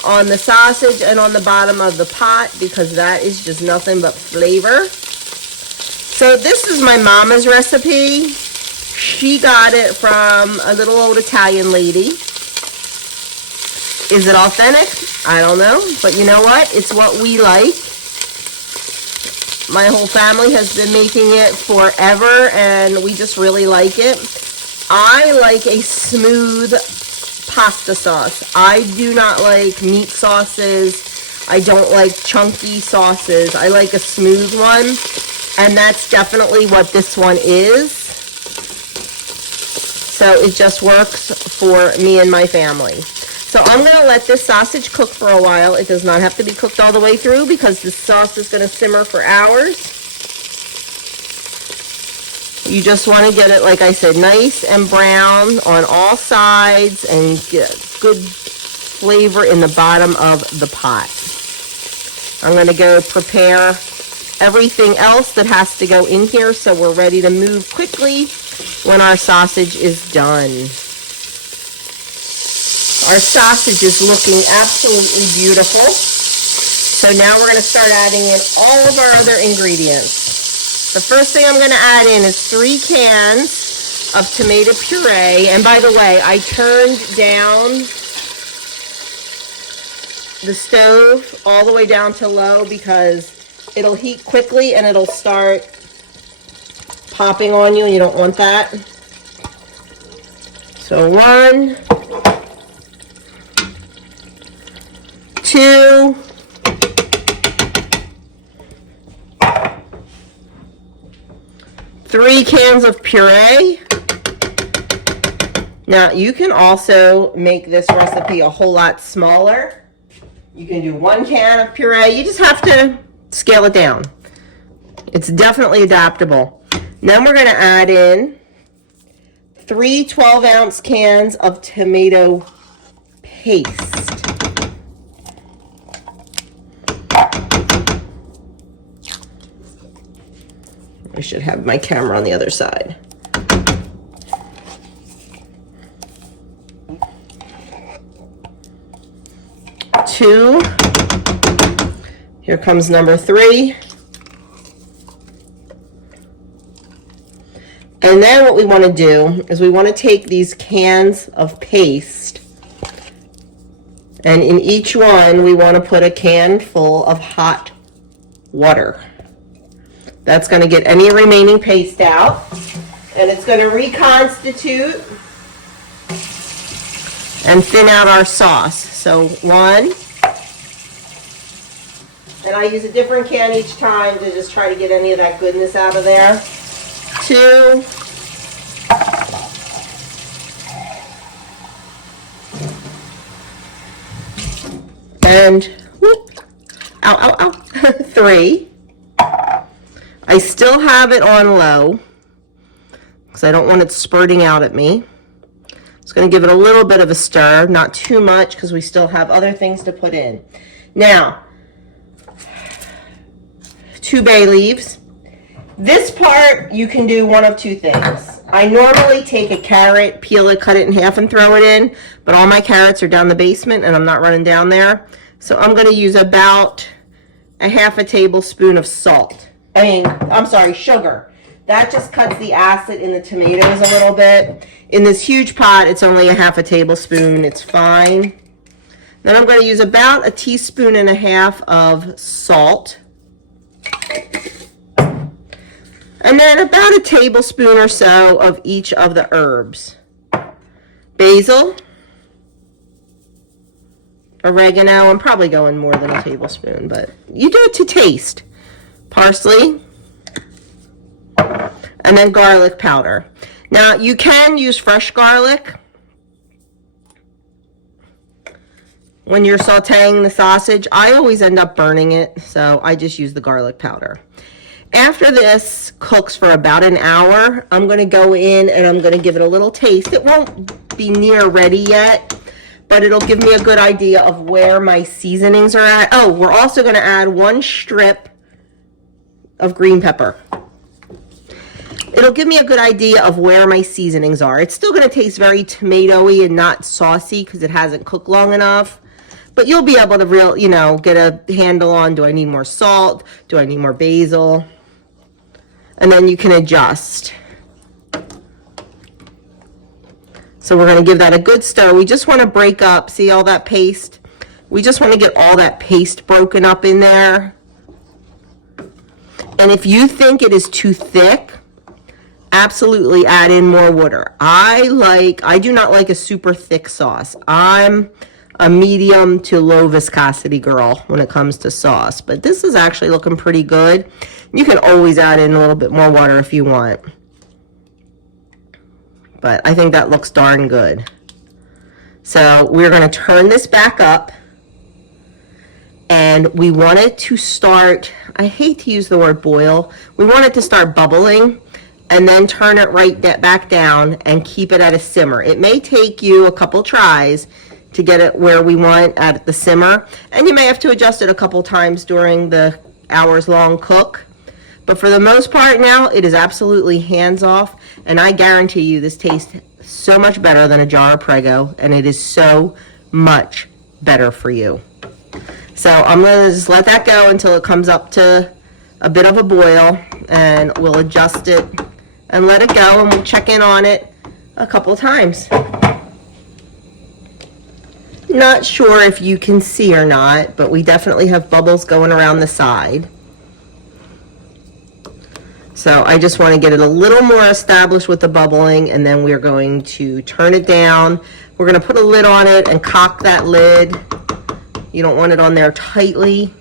on the sausage and on the bottom of the pot, because that is just nothing but flavor. So this is my mama's recipe. She got it from a little old Italian lady. Is it authentic? I don't know. But you know what? It's what we like. My whole family has been making it forever, and we just really like it. I like a smooth pasta sauce. I do not like meat sauces. I don't like chunky sauces. I like a smooth one, and that's definitely what this one is. So it just works for me and my family. So I'm going to let this sausage cook for a while. It does not have to be cooked all the way through because the sauce is going to simmer for hours. You just want to get it, like I said, nice and brown on all sides and get good flavor in the bottom of the pot. I'm going to go prepare everything else that has to go in here so we're ready to move quickly when our sausage is done. Our sausage is looking absolutely beautiful. So now we're going to start adding in all of our other ingredients. The first thing I'm going to add in is 3 cans of tomato puree. And by the way, I turned down the stove all the way down to low because it'll heat quickly and it'll start popping on you, and you don't want that. So 1, 2, 3 cans of puree. Now you can also make this recipe a whole lot smaller. You can do 1 can of puree. You just have to scale it down. It's definitely adaptable. Then we're going to add in 3 12-ounce cans of tomato paste. I should have my camera on the other side. Two. Here comes number 3. And then what we want to do is we want to take these cans of paste, and in each one we want to put a can full of hot water. That's going to get any remaining paste out, and it's going to reconstitute and thin out our sauce. So 1, and I use a different can each time to just try to get any of that goodness out of there. 2, and whoop, ow, ow, ow, 3. I still have it on low because I don't want it spurting out at me. It's going to give it a little bit of a stir, not too much because we still have other things to put in. Now, 2 bay leaves. This part you can do one of 2 things. I normally take a carrot, peel it, cut it in half and throw it in, but all my carrots are down the basement and I'm not running down there. So I'm going to use about a half a tablespoon of salt. Sugar. That just cuts the acid in the tomatoes a little bit. In this huge pot, it's only a half a tablespoon. It's fine. Then I'm going to use about a teaspoon and a half of salt. And then about a tablespoon or so of each of the herbs. Basil, oregano, I'm probably going more than a tablespoon, but you do it to taste. Parsley, and then garlic powder. Now you can use fresh garlic when you're sauteing the sausage. I always end up burning it, so I just use the garlic powder. After this cooks for about an hour, I'm going to go in and I'm going to give it a little taste. It won't be near ready yet, but it'll give me a good idea of where my seasonings are at. Oh, we're also going to add 1 strip of green pepper. It'll give me a good idea of where my seasonings are. It's still going to taste very tomatoey and not saucy because it hasn't cooked long enough. But you'll be able to get a handle on, do I need more salt? Do I need more basil? And then you can adjust. So we're going to give that a good stir. We just want to break up, see all that paste? We just want to get all that paste broken up in there. And if you think it is too thick, absolutely add in more water. I do not like a super thick sauce. I'm a medium to low viscosity girl when it comes to sauce, but this is actually looking pretty good. You can always add in a little bit more water if you want, but I think that looks darn good. So we're going to turn this back up, and we want it to start, I hate to use the word boil, we want it to start bubbling, and then turn it right back down and keep it at a simmer. It may take you a couple tries to get it where we want at the simmer, and you may have to adjust it a couple times during the hours long cook. But for the most part now, it is absolutely hands off, and I guarantee you this tastes so much better than a jar of Prego, and it is so much better for you. So I'm gonna just let that go until it comes up to a bit of a boil, and we'll adjust it and let it go, and we'll check in on it a couple times. Not sure if you can see or not, but we definitely have bubbles going around the side. So I just want to get it a little more established with the bubbling, and then we're going to turn it down. We're going to put a lid on it and cock that lid. You don't want it on there tightly.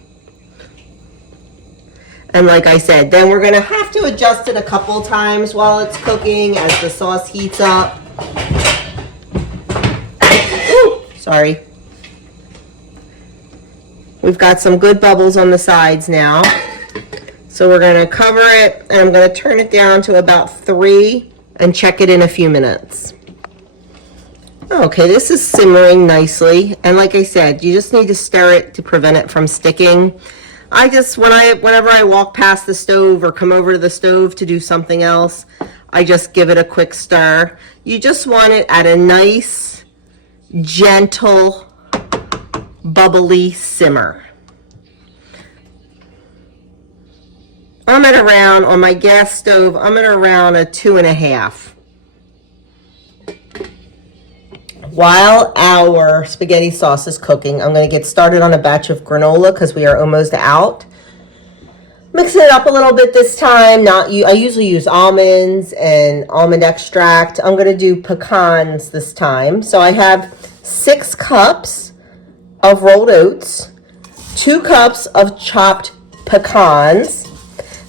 And like I said, then we're going to have to adjust it a couple times while it's cooking as the sauce heats up. Ooh, sorry. We've got some good bubbles on the sides now. So we're going to cover it, and I'm going to turn it down to about 3 and check it in a few minutes. Okay, this is simmering nicely, and like I said, you just need to stir it to prevent it from sticking. Whenever I walk past the stove or come over to the stove to do something else, I just give it a quick stir. You just want it at a nice, gentle, bubbly simmer. I'm at around, on my gas stove, I'm at around a 2.5. While our spaghetti sauce is cooking, I'm going to get started on a batch of granola because we are almost out. Mixing it up a little bit this time. I usually use almonds and almond extract. I'm going to do pecans this time. So I have 6 cups of rolled oats, 2 cups of chopped pecans,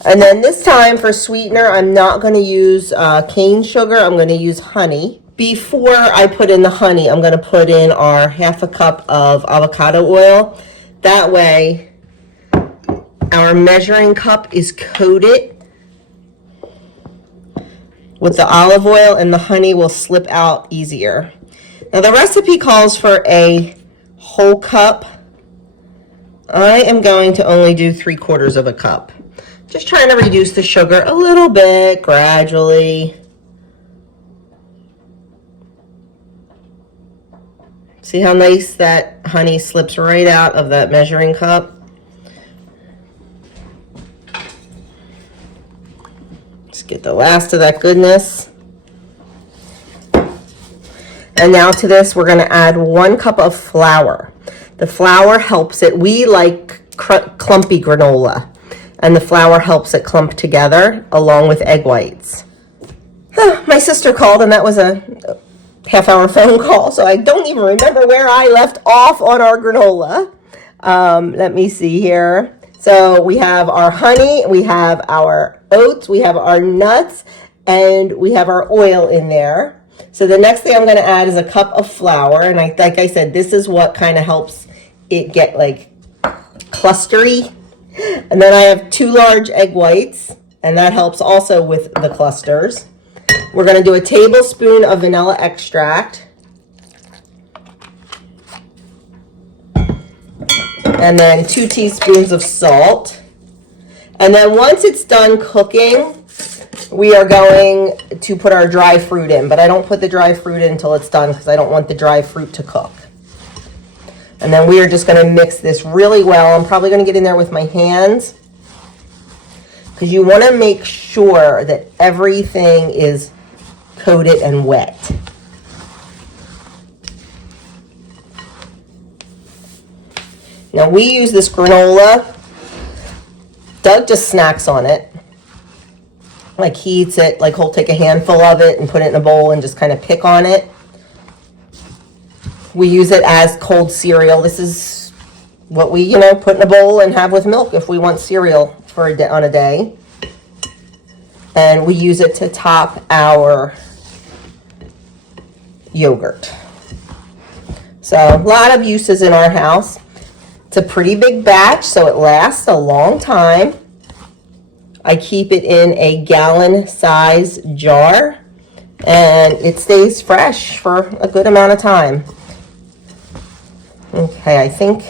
and then this time for sweetener, I'm not going to use cane sugar. I'm going to use honey. Before I put in the honey, I'm going to put in our 1/2 cup of avocado oil. That way, our measuring cup is coated with the olive oil, and the honey will slip out easier. Now, the recipe calls for a whole cup. I am going to only do 3/4 of a cup. Just trying to reduce the sugar a little bit gradually. See how nice that honey slips right out of that measuring cup? Just get the last of that goodness. And now to this, we're going to add 1 cup of flour. The flour helps it. We like clumpy granola, and the flour helps it clump together along with egg whites. My sister called, and that was a half-hour phone call, so I don't even remember where I left off on our granola. Let me see here. So we have our honey, we have our oats, we have our nuts, and we have our oil in there. So the next thing I'm going to add is a cup of flour, and like I said, this is what kind of helps it get like clustery. And then I have 2 large egg whites, and that helps also with the clusters. We're going to do a tablespoon of vanilla extract. And then 2 teaspoons of salt. And then once it's done cooking, we are going to put our dry fruit in. But I don't put the dry fruit in until it's done because I don't want the dry fruit to cook. And then we are just going to mix this really well. I'm probably going to get in there with my hands, because you want to make sure that everything is coated and wet. Now we use this granola Doug just snacks on it. Like he eats it, like he'll take a handful of it and put it in a bowl and just kind of pick on it. We use it as cold cereal. This is what we, put in a bowl and have with milk if we want cereal for a day, on a day. And we use it to top our yogurt. So a lot of uses in our house. It's a pretty big batch, so it lasts a long time. I keep it in a gallon size jar, and it stays fresh for a good amount of time. Okay, I think,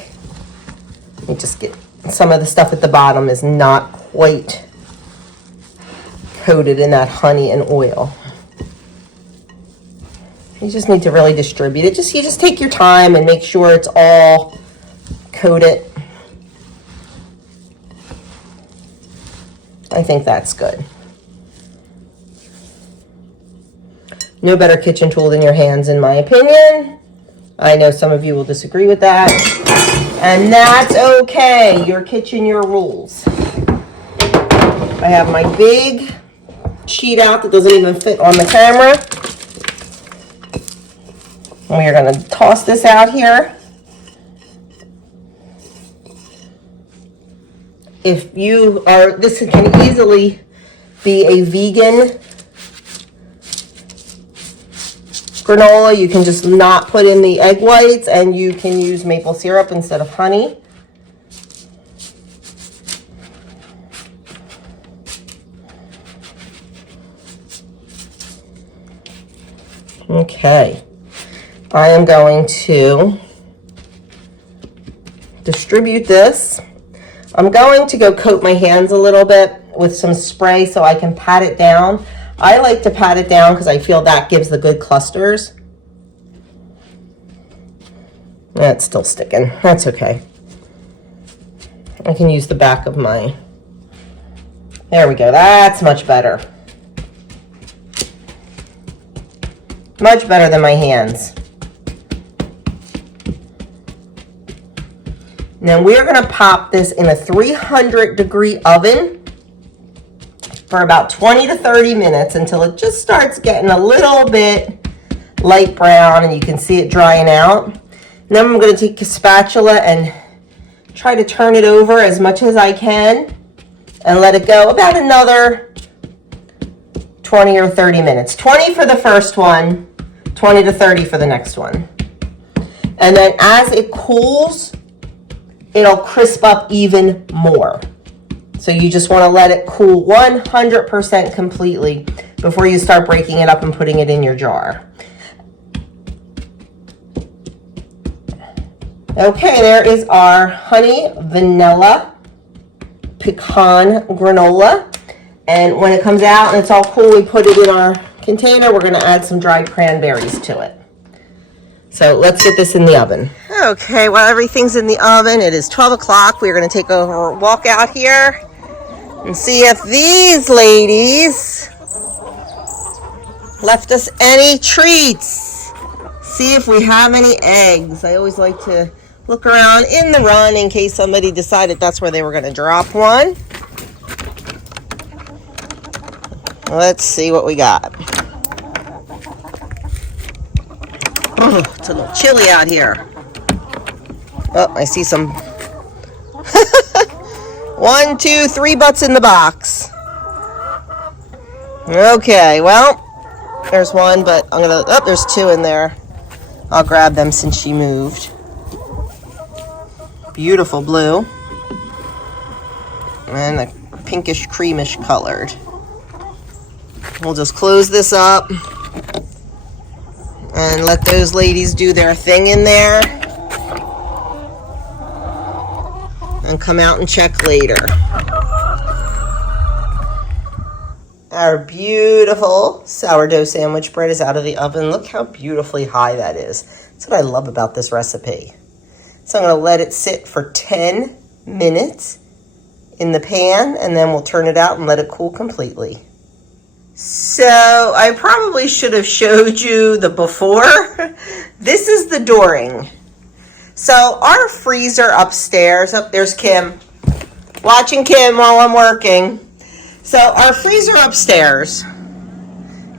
let me just get, some of the stuff at the bottom is not quite coated in that honey and oil. You just need to really distribute it. You just take your time and make sure it's all coated. I think that's good. No better kitchen tool than your hands, in my opinion. I know some of you will disagree with that, and that's okay. Your kitchen, your rules. I have my big sheet out that doesn't even fit on the camera. We are going to toss this out here. If you are, this can easily be a vegan granola. You can just not put in the egg whites, and you can use maple syrup instead of honey. Okay, I am going to distribute this. I'm going to go coat my hands a little bit with some spray so I can pat it down. I like to pat it down because I feel that gives the good clusters. That's still sticking. That's okay. I can use the back of my... There we go. That's much better. Much better than my hands. Now we're going to pop this in a 300-degree oven for about 20 to 30 minutes until it just starts getting a little bit light brown and you can see it drying out. And then I'm going to take a spatula and try to turn it over as much as I can and let it go about another 20 or 30 minutes. 20 for the first one, 20 to 30 for the next one. And then as it cools, it'll crisp up even more. So you just want to let it cool 100% completely before you start breaking it up and putting it in your jar. Okay, there is our honey vanilla pecan granola. And when it comes out and it's all cool, we put it in our container. We're going to add some dried cranberries to it. So let's get this in the oven. Okay, while everything's in the oven, it is 12 o'clock. We're going to take a walk out here and see if these ladies left us any treats. See if we have any eggs. I always like to look around in the run in case somebody decided that's where they were going to drop one. Let's see what we got. Oh, it's a little chilly out here. Oh, I see some. 1, 2, 3 butts in the box. Okay, well, there's one, but I'm gonna, oh, there's 2 in there. I'll grab them since she moved. Beautiful blue. And a pinkish creamish colored. We'll just close this up and let those ladies do their thing in there and come out and check later. Our beautiful sourdough sandwich bread is out of the oven. Look how beautifully high that is. That's what I love about this recipe. So I'm going to let it sit for 10 minutes in the pan, and then we'll turn it out and let it cool completely. So I probably should have showed you the before. This is the during. So our freezer upstairs, there's Kim. watching Kim while I'm working. So our freezer upstairs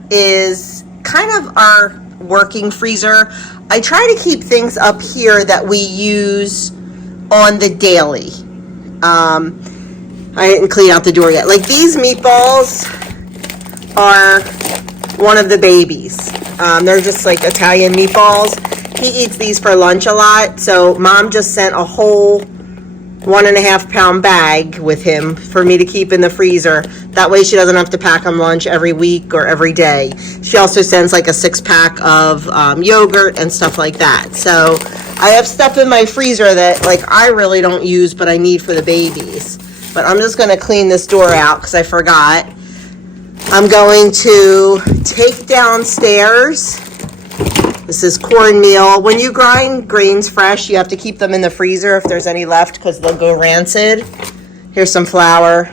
is kind of our working freezer. I try to keep things up here that we use on the daily. I didn't clean out the door yet. Like these meatballs are one of the babies. They're just like Italian meatballs. He eats these for lunch a lot, so Mom just sent a whole 1.5 pound bag with him for me to keep in the freezer. That way she doesn't have to pack him lunch every week or every day. She also sends like a 6-pack of yogurt and stuff like that. So I have stuff in my freezer that like I really don't use, but I need for the babies. But I'm just gonna clean this door out because I forgot. I'm going to take downstairs. This is cornmeal. When you grind grains fresh, you have to keep them in the freezer if there's any left because they'll go rancid. Here's some flour.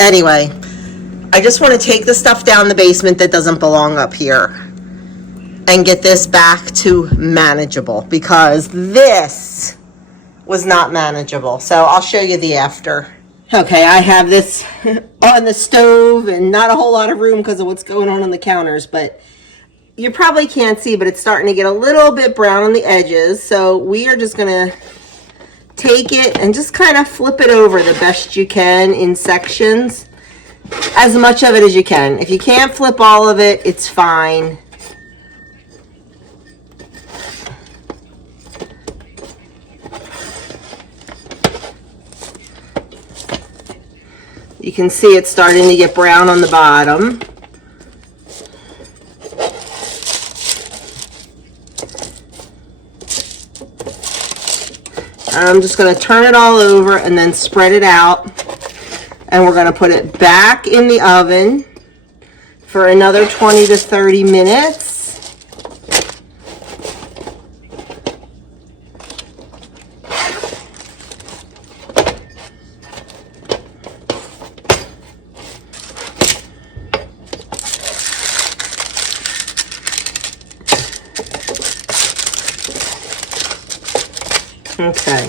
Anyway, I just want to take the stuff down the basement that doesn't belong up here and get this back to manageable because this was not manageable. So I'll show you the after. Okay, I have this on the stove and not a whole lot of room because of what's going on the counters, but you probably can't see, but it's starting to get a little bit brown on the edges. So we are just going to take it and just kind of flip it over the best you can in sections, as much of it as you can. If you can't flip all of it, it's fine. You can see it's starting to get brown on the bottom. I'm just going to turn it all over and then spread it out. And we're going to put it back in the oven for another 20 to 30 minutes. Okay.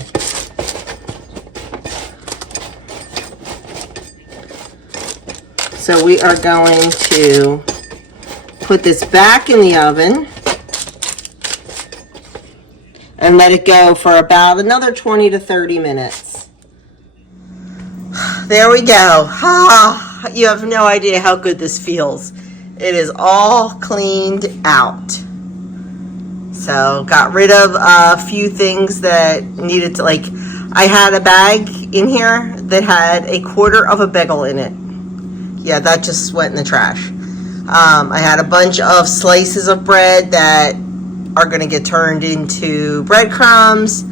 So we are going to put this back in the oven and let it go for about another 20 to 30 minutes. There we go. Ah, you have no idea how good this feels. It is all cleaned out. So got rid of a few things that needed to, like, I had a bag in here that had 1/4 of a bagel in it. Yeah, that just went in the trash. I had a bunch of slices of bread that are going to get turned into breadcrumbs.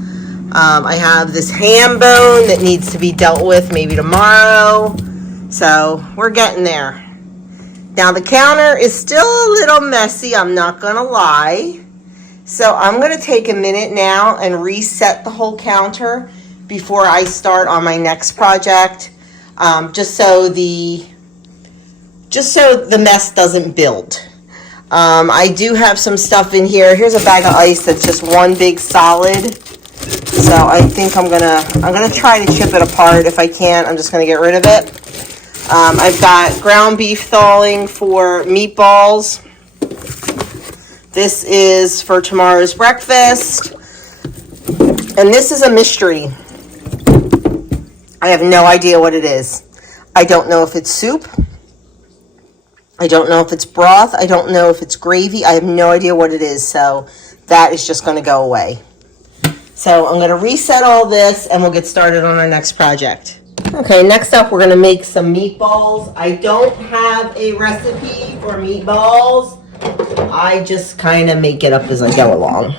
I have this ham bone that needs to be dealt with maybe tomorrow. So we're getting there. Now the counter is still a little messy, I'm not going to lie. So I'm going to take a minute now and reset the whole counter before I start on my next project, just so the mess doesn't build. I do have some stuff in here. Here's a bag of ice that's just one big solid. So I think I'm gonna try to chip it apart. If I can't, I'm just gonna get rid of it. I've got ground beef thawing for meatballs. This is for tomorrow's breakfast. And this is a mystery. I have no idea what it is. I don't know if it's soup. I don't know if it's broth. I don't know if it's gravy. I have no idea what it is. So that is just going to go away. So I'm going to reset all this and we'll get started on our next project. Okay, next up we're going to make some meatballs. I don't have a recipe for meatballs. I just kind of make it up as I go along.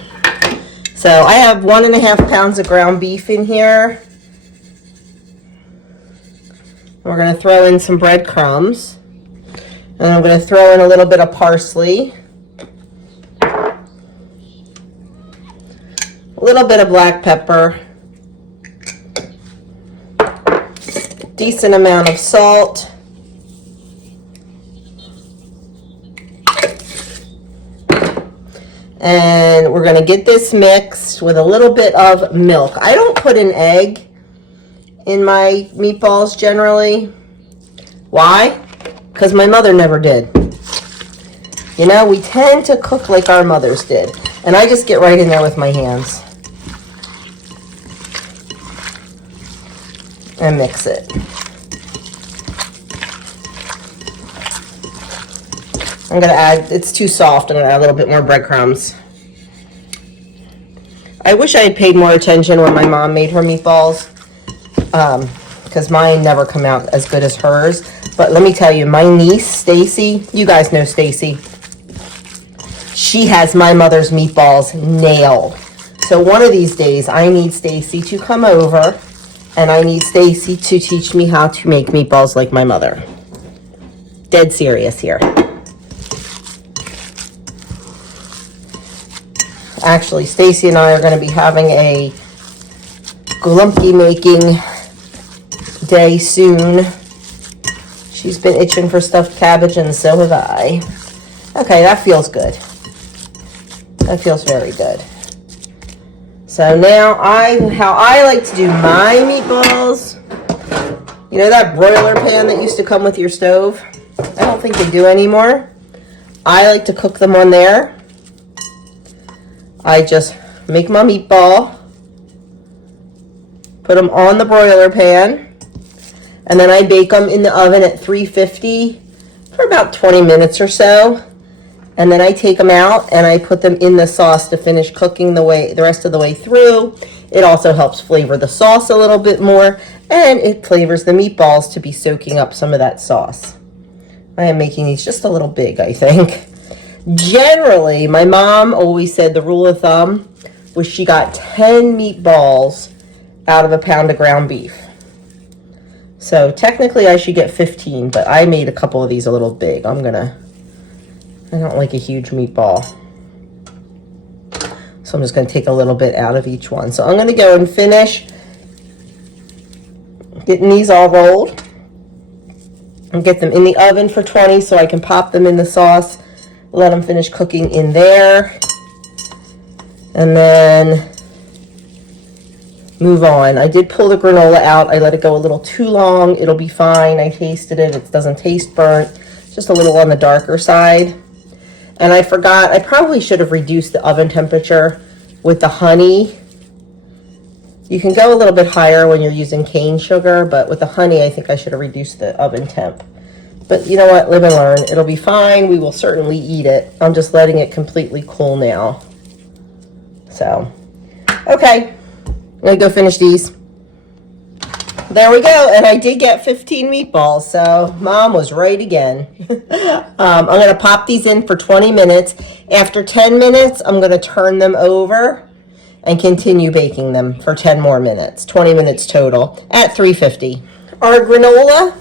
So I have 1.5 pounds of ground beef in here. We're going to throw in some breadcrumbs. And I'm going to throw in a little bit of parsley. A little bit of black pepper. Decent amount of salt. And we're gonna get this mixed with a little bit of milk. I don't put an egg in my meatballs generally. Why? Because my mother never did. You know, we tend to cook like our mothers did. And I just get right in there with my hands. And mix it. I'm going to add, it's too soft, I'm going to add a little bit more breadcrumbs. I wish I had paid more attention when my mom made her meatballs, because mine never come out as good as hers. But let me tell you, my niece, Stacy, you guys know Stacy, she has my mother's meatballs nailed. So one of these days, I need Stacy to come over, and I need Stacy to teach me how to make meatballs like my mother. Dead serious here. Actually, Stacy and I are going to be having a glumpy making day soon. She's been itching for stuffed cabbage, and so have I. Okay, that feels good. That feels very good. So now how I like to do my meatballs. You know that broiler pan that used to come with your stove? I don't think they do anymore. I like to cook them on there. I just make my meatball, put them on the broiler pan, and then I bake them in the oven at 350 for about 20 minutes or so. And then I take them out and I put them in the sauce to finish cooking the rest of the way through. It also helps flavor the sauce a little bit more, and it flavors the meatballs to be soaking up some of that sauce. I am making these just a little big, I think. Generally, my mom always said the rule of thumb was she got 10 meatballs out of a pound of ground beef. So technically I should get 15, but I made a couple of these a little big. I don't like a huge meatball. So I'm just going to take a little bit out of each one. So I'm going to go and finish getting these all rolled and get them in the oven for 20 so I can pop them in the sauce. Let them finish cooking in there, and then move on. I did pull the granola out. I let it go a little too long. It'll be fine. I tasted it. It doesn't taste burnt. It's just a little on the darker side. And I forgot, I probably should have reduced the oven temperature with the honey. You can go a little bit higher when you're using cane sugar, but with the honey, I think I should have reduced the oven temp. But you know what? Live and learn. It'll be fine. We will certainly eat it. I'm just letting it completely cool now. So, okay. I'm going to go finish these. There we go. And I did get 15 meatballs. So, Mom was right again. I'm going to pop these in for 20 minutes. After 10 minutes, I'm going to turn them over and continue baking them for 10 more minutes. 20 minutes total at 350. Our granola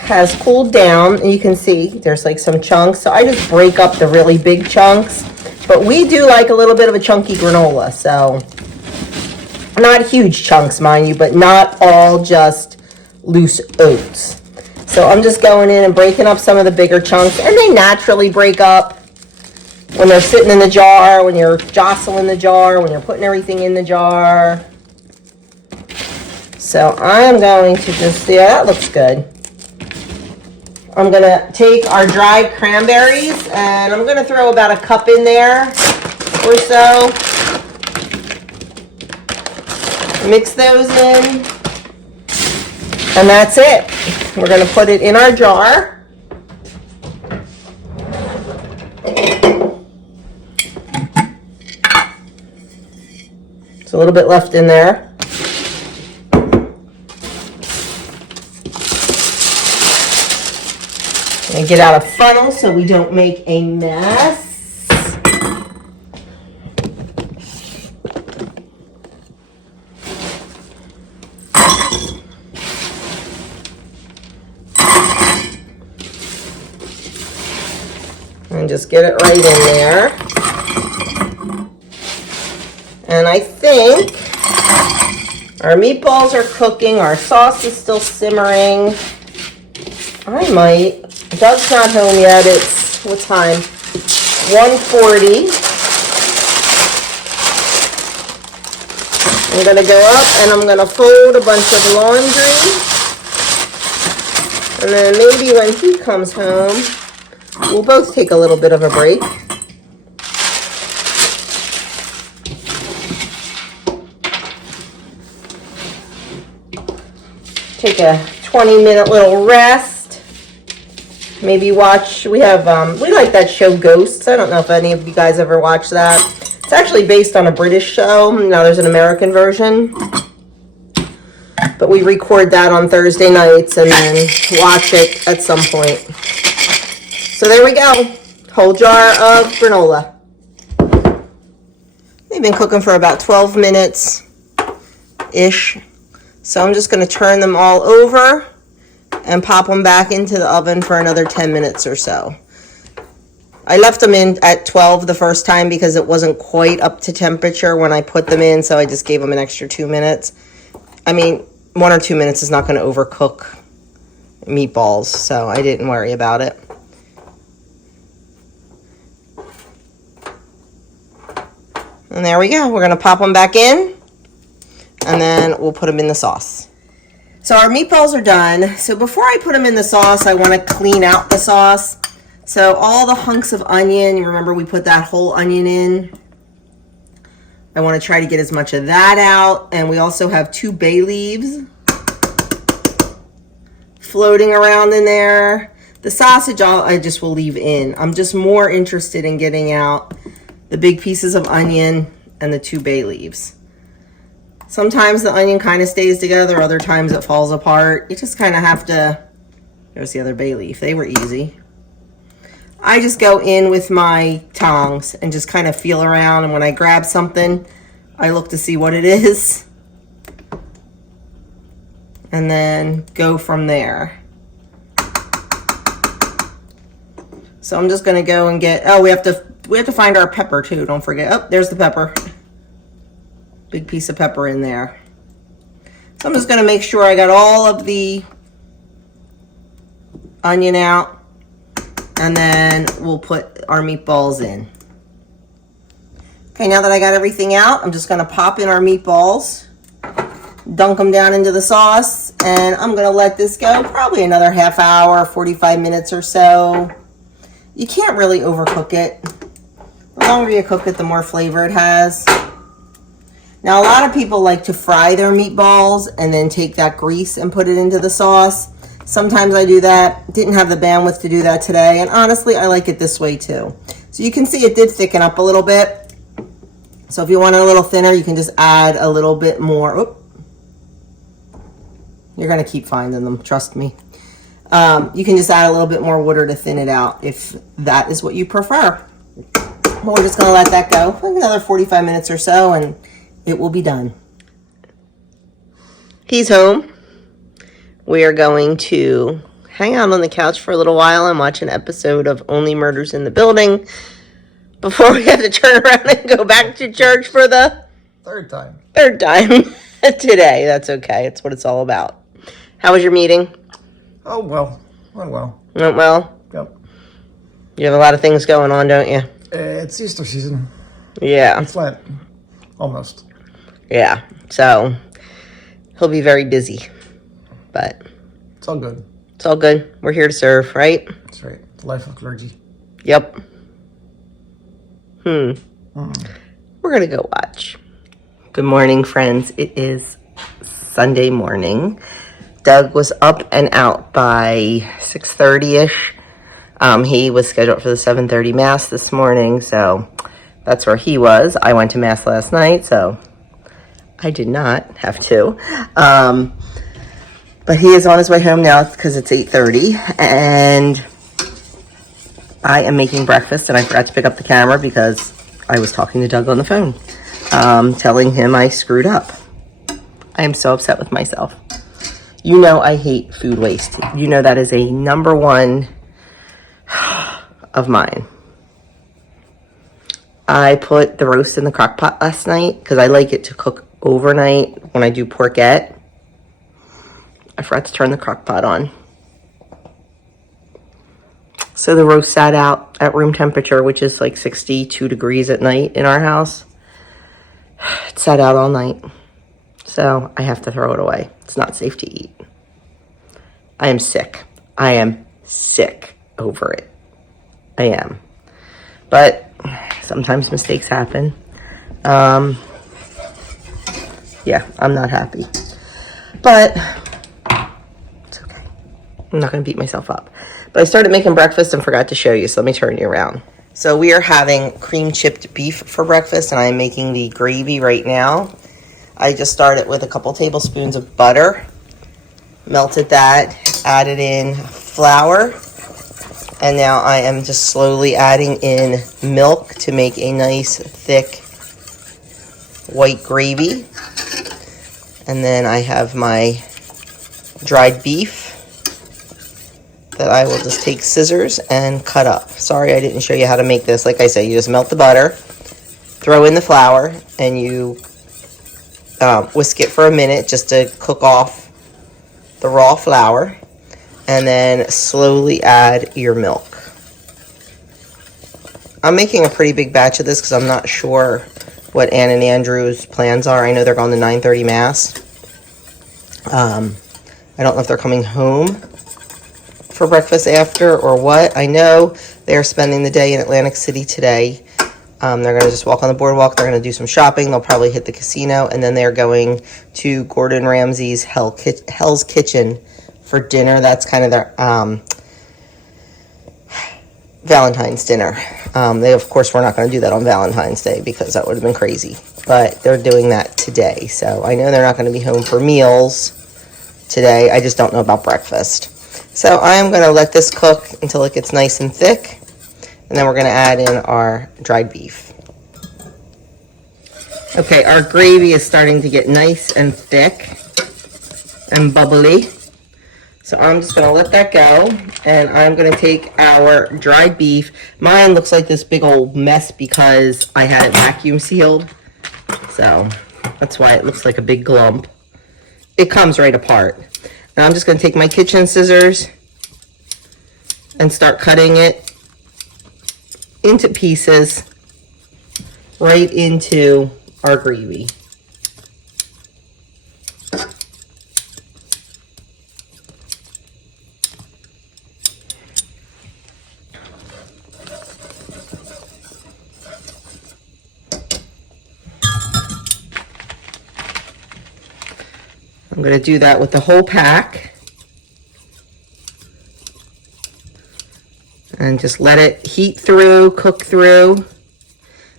has cooled down, and you can see there's like some chunks, so I just break up the really big chunks, but we do like a little bit of a chunky granola, so not huge chunks, mind you, but not all just loose oats. So I'm just going in and breaking up some of the bigger chunks, and they naturally break up when they're sitting in the jar, when you're jostling the jar, when you're putting everything in the jar. So I'm going to just, yeah, that looks good. I'm going to take our dried cranberries, and I'm going to throw about a cup in there or so. Mix those in. And that's it. We're going to put it in our jar. There's a little bit left in there. And get out a funnel so we don't make a mess. And just get it right in there. And I think our meatballs are cooking. Our sauce is still simmering. I might. Doug's not home yet. It's, what time? 1:40. I'm gonna go up and I'm gonna fold a bunch of laundry. And then maybe when he comes home, we'll both take a little bit of a break. Take a 20-minute little rest. Maybe watch, we like that show Ghosts. I don't know if any of you guys ever watched that. It's actually based on a British show. Now there's an American version. But we record that on Thursday nights and then watch it at some point. So there we go. Whole jar of granola. They've been cooking for about 12 minutes-ish. So I'm just going to turn them all over and pop them back into the oven for another 10 minutes or so. I left them in at 12 the first time because it wasn't quite up to temperature when I put them in, so I just gave them an extra 2 minutes. I mean, 1 or 2 minutes is not going to overcook meatballs, so I didn't worry about it. And there we go. We're going to pop them back in, and then we'll put them in the sauce. So our meatballs are done. So before I put them in the sauce, I want to clean out the sauce. So all the hunks of onion, you remember we put that whole onion in. I want to try to get as much of that out. And we also have 2 bay leaves floating around in there. The sausage I just will leave in. I'm just more interested in getting out the big pieces of onion and the 2 bay leaves. Sometimes the onion kind of stays together, other times it falls apart. You just kind of have to, there's the other bay leaf. They were easy. I just go in with my tongs and just kind of feel around, and when I grab something, I look to see what it is. And then go from there. So I'm just gonna go and get, oh, we have to find our pepper too, don't forget. Oh, there's the pepper. Big piece of pepper in there. So I'm just going to make sure I got all of the onion out, and then we'll put our meatballs in. Okay, now that I got everything out, I'm just going to pop in our meatballs, dunk them down into the sauce, and I'm going to let this go probably another half hour, 45 minutes or so. You can't really overcook it. The longer you cook it, the more flavor it has. Now, a lot of people like to fry their meatballs and then take that grease and put it into the sauce. Sometimes I do that. Didn't have the bandwidth to do that today. And honestly, I like it this way too. So you can see it did thicken up a little bit. So if you want it a little thinner, you can just add a little bit more. Oop. You're going to keep finding them, trust me. You can just add a little bit more water to thin it out if that is what you prefer. Well, we're just going to let that go for another 45 minutes or so, and it will be done. He's home. We are going to hang out on the couch for a little while and watch an episode of Only Murders in the Building before we have to turn around and go back to church for the Third time today. That's okay. It's what it's all about. How was your meeting? Oh, well. Went well. Went well? Yep. You have a lot of things going on, don't you? It's Easter season. Yeah. It's Lent. Almost. Yeah. So, he'll be very busy. But it's all good. It's all good. We're here to serve, right? That's right. The life of clergy. Yep. We're going to go watch. Good morning, friends. It is Sunday morning. Doug was up and out by 6:30-ish. He was scheduled for the 7:30 Mass this morning, so that's where he was. I went to Mass last night, so I did not have to. But he is on his way home now because it's 8:30, and I am making breakfast, and I forgot to pick up the camera because I was talking to Doug on the phone, telling him I screwed up. I am so upset with myself. You know I hate food waste. You know that is a number one of mine. I put the roast in the crock pot last night because I like it to cook overnight when I do porchette. I forgot to turn the crock pot on. So the roast sat out at room temperature, which is like 62 degrees at night in our house. It sat out all night. So I have to throw it away. It's not safe to eat. I am sick. I am sick over it. I am. But sometimes mistakes happen. Yeah, I'm not happy. But it's okay. I'm not going to beat myself up. But I started making breakfast and forgot to show you, so let me turn you around. So we are having cream chipped beef for breakfast, and I'm making the gravy right now. I just started with a couple tablespoons of butter, melted that, added in flour, and now I am just slowly adding in milk to make a nice thick white gravy. And then I have my dried beef that I will just take scissors and cut up. Sorry I didn't show you how to make this. Like I said, you just melt the butter, throw in the flour, and you whisk it for a minute just to cook off the raw flour, and then slowly add your milk. I'm making a pretty big batch of this because I'm not sure what Ann and Andrew's plans are. I know they're going to 9:30 Mass. I don't know if they're coming home for breakfast after or what. I know they're spending the day in Atlantic City today. They're going to just walk on the boardwalk. They're going to do some shopping. They'll probably hit the casino. And then they're going to Gordon Ramsay's Hell's Kitchen for dinner. That's kind of their Valentine's dinner. They, of course, were not going to do that on Valentine's Day because that would have been crazy. But they're doing that today. So I know they're not going to be home for meals today. I just don't know about breakfast. So I'm going to let this cook until it gets nice and thick. And then we're going to add in our dried beef. Okay, our gravy is starting to get nice and thick and bubbly. So I'm just going to let that go. And I'm going to take our dried beef. Mine looks like this big old mess because I had it vacuum sealed. So that's why it looks like a big glump. It comes right apart. Now I'm just going to take my kitchen scissors and start cutting it into pieces right into our gravy. I'm going to do that with the whole pack. And just let it heat through, cook through.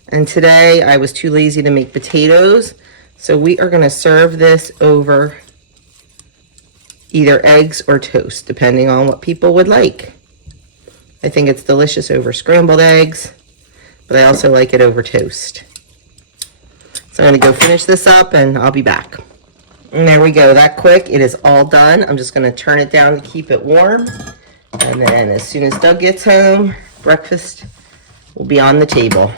And today I was too lazy to make potatoes. So we are going to serve this over either eggs or toast, depending on what people would like. I think it's delicious over scrambled eggs, but I also like it over toast. So I'm going to go finish this up and I'll be back. And there we go, that quick. It is all done. I'm just going to turn it down to keep it warm. And then as soon as Doug gets home, breakfast will be on the table.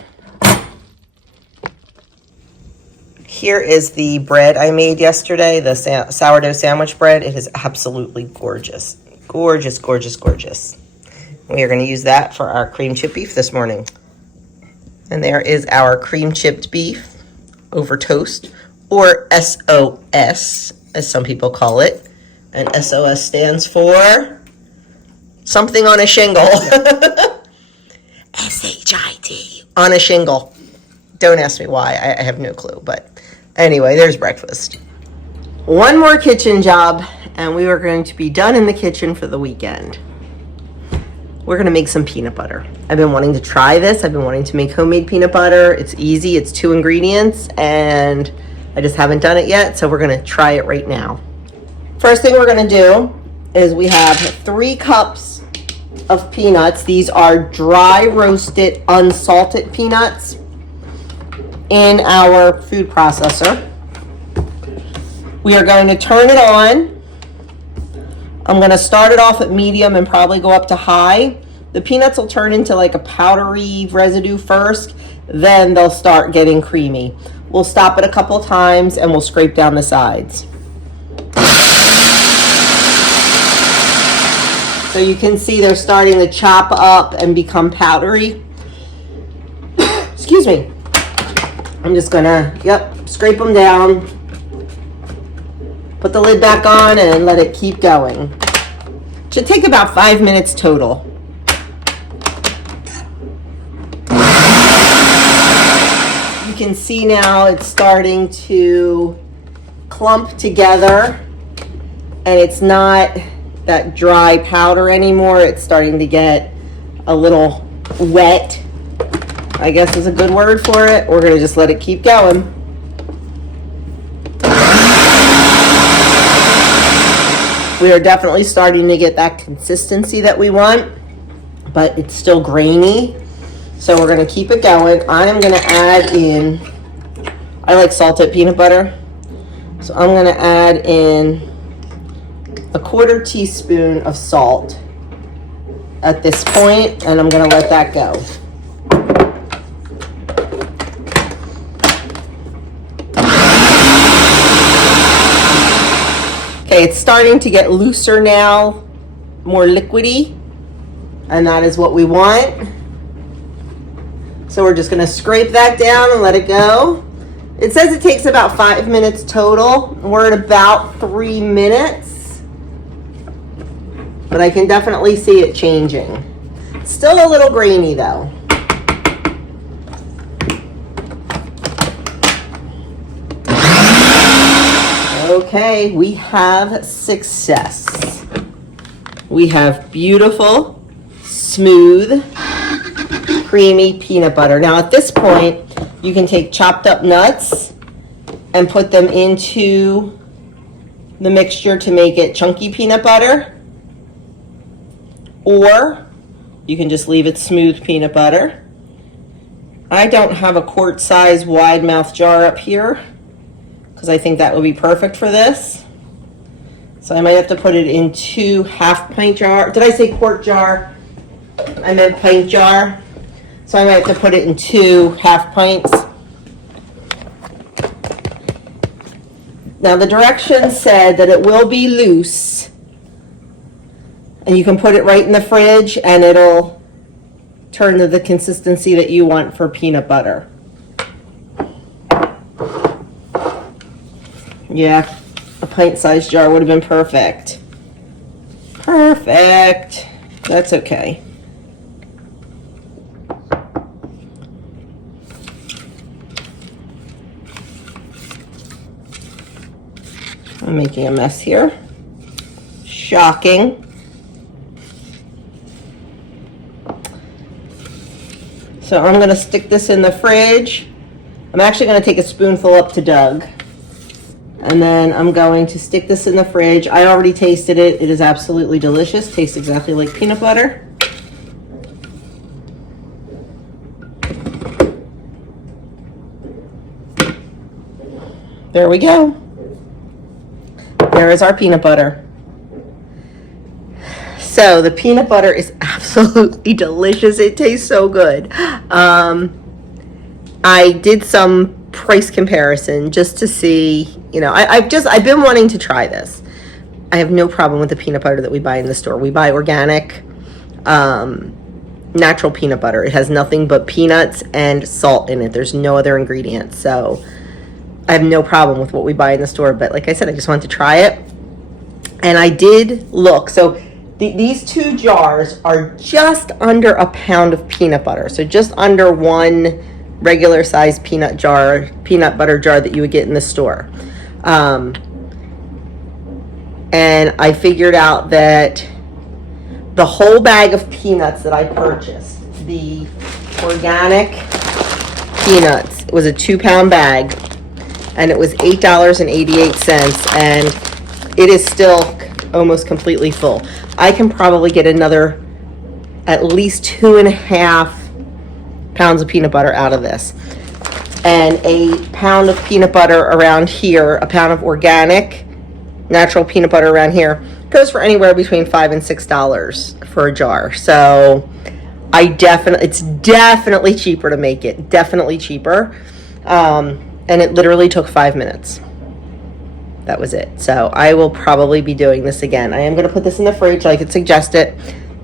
Here is the bread I made yesterday, the sourdough sandwich bread. It is absolutely gorgeous. Gorgeous, gorgeous, gorgeous. We are going to use that for our cream chipped beef this morning. And there is our cream chipped beef over toast, or SOS, as some people call it. And SOS stands for something on a shingle. SHIT. On a shingle. Don't ask me why. I have no clue. But anyway, there's breakfast. One more kitchen job, and we are going to be done in the kitchen for the weekend. We're going to make some peanut butter. I've been wanting to try this. I've been wanting to make homemade peanut butter. It's easy. It's 2 ingredients, and I just haven't done it yet, so we're going to try it right now. First thing we're going to do is we have 3 cups of peanuts. These are dry roasted unsalted peanuts in our food processor. We are going to turn it on. I'm going to start it off at medium and probably go up to high. The peanuts will turn into like a powdery residue first, then they'll start getting creamy. We'll stop it a couple times and we'll scrape down the sides. So you can see they're starting to chop up and become powdery. Excuse me. I'm just gonna, scrape them down. Put the lid back on and let it keep going. Should take about 5 minutes total. You can see now it's starting to clump together, and it's not that dry powder anymore. It's starting to get a little wet, I guess is a good word for it. We're gonna just let it keep going. We are definitely starting to get that consistency that we want, but it's still grainy. So we're gonna keep it going. I am gonna add in, I like salted peanut butter. So I'm gonna add in a 1/4 teaspoon of salt at this point, and I'm gonna let that go. Okay, it's starting to get looser now, more liquidy, and that is what we want. So we're just gonna scrape that down and let it go. It says it takes about 5 minutes total. We're at about 3 minutes, but I can definitely see it changing. Still a little grainy though. Okay, we have success. We have beautiful, smooth, creamy peanut butter. Now at this point, you can take chopped up nuts and put them into the mixture to make it chunky peanut butter. Or you can just leave it smooth peanut butter. I don't have a quart size wide mouth jar up here, because I think that would be perfect for this. So I might have to put it in 2 half-pint jars. Did I say quart jar? I meant pint jar. So I might have to put it in 2 half-pints. Now the directions said that it will be loose, and you can put it right in the fridge and it'll turn to the consistency that you want for peanut butter. Yeah, a pint-sized jar would have been perfect. Perfect. That's okay. I'm making a mess here. Shocking. So I'm going to stick this in the fridge. I'm actually going to take a spoonful up to Doug. And then I'm going to stick this in the fridge. I already tasted it. It is absolutely delicious. Tastes exactly like peanut butter. There we go. There is our peanut butter. So the peanut butter is absolutely delicious. It tastes so good. I did some price comparison just to see, I've been wanting to try this. I have no problem with the peanut butter that we buy in the store. We buy organic, natural peanut butter. It has nothing but peanuts and salt in it. There's no other ingredients. So I have no problem with what we buy in the store. But like I said, I just wanted to try it. And I did look. So these 2 jars are just under a pound of peanut butter. So just under 1 regular size peanut butter jar that you would get in the store. And I figured out that the whole bag of peanuts that I purchased, the organic peanuts, it was a 2-pound bag, and it was $8.88, and it is still almost completely full. I can probably get another at least 2.5 pounds of peanut butter out of this. And a pound of peanut butter around here, a pound of organic natural peanut butter around here, goes for anywhere between $5 and $6 for a jar. So it's definitely cheaper to make it, definitely cheaper. And it literally took 5 minutes. That was it. So I will probably be doing this again. I am going to put this in the fridge like it suggested,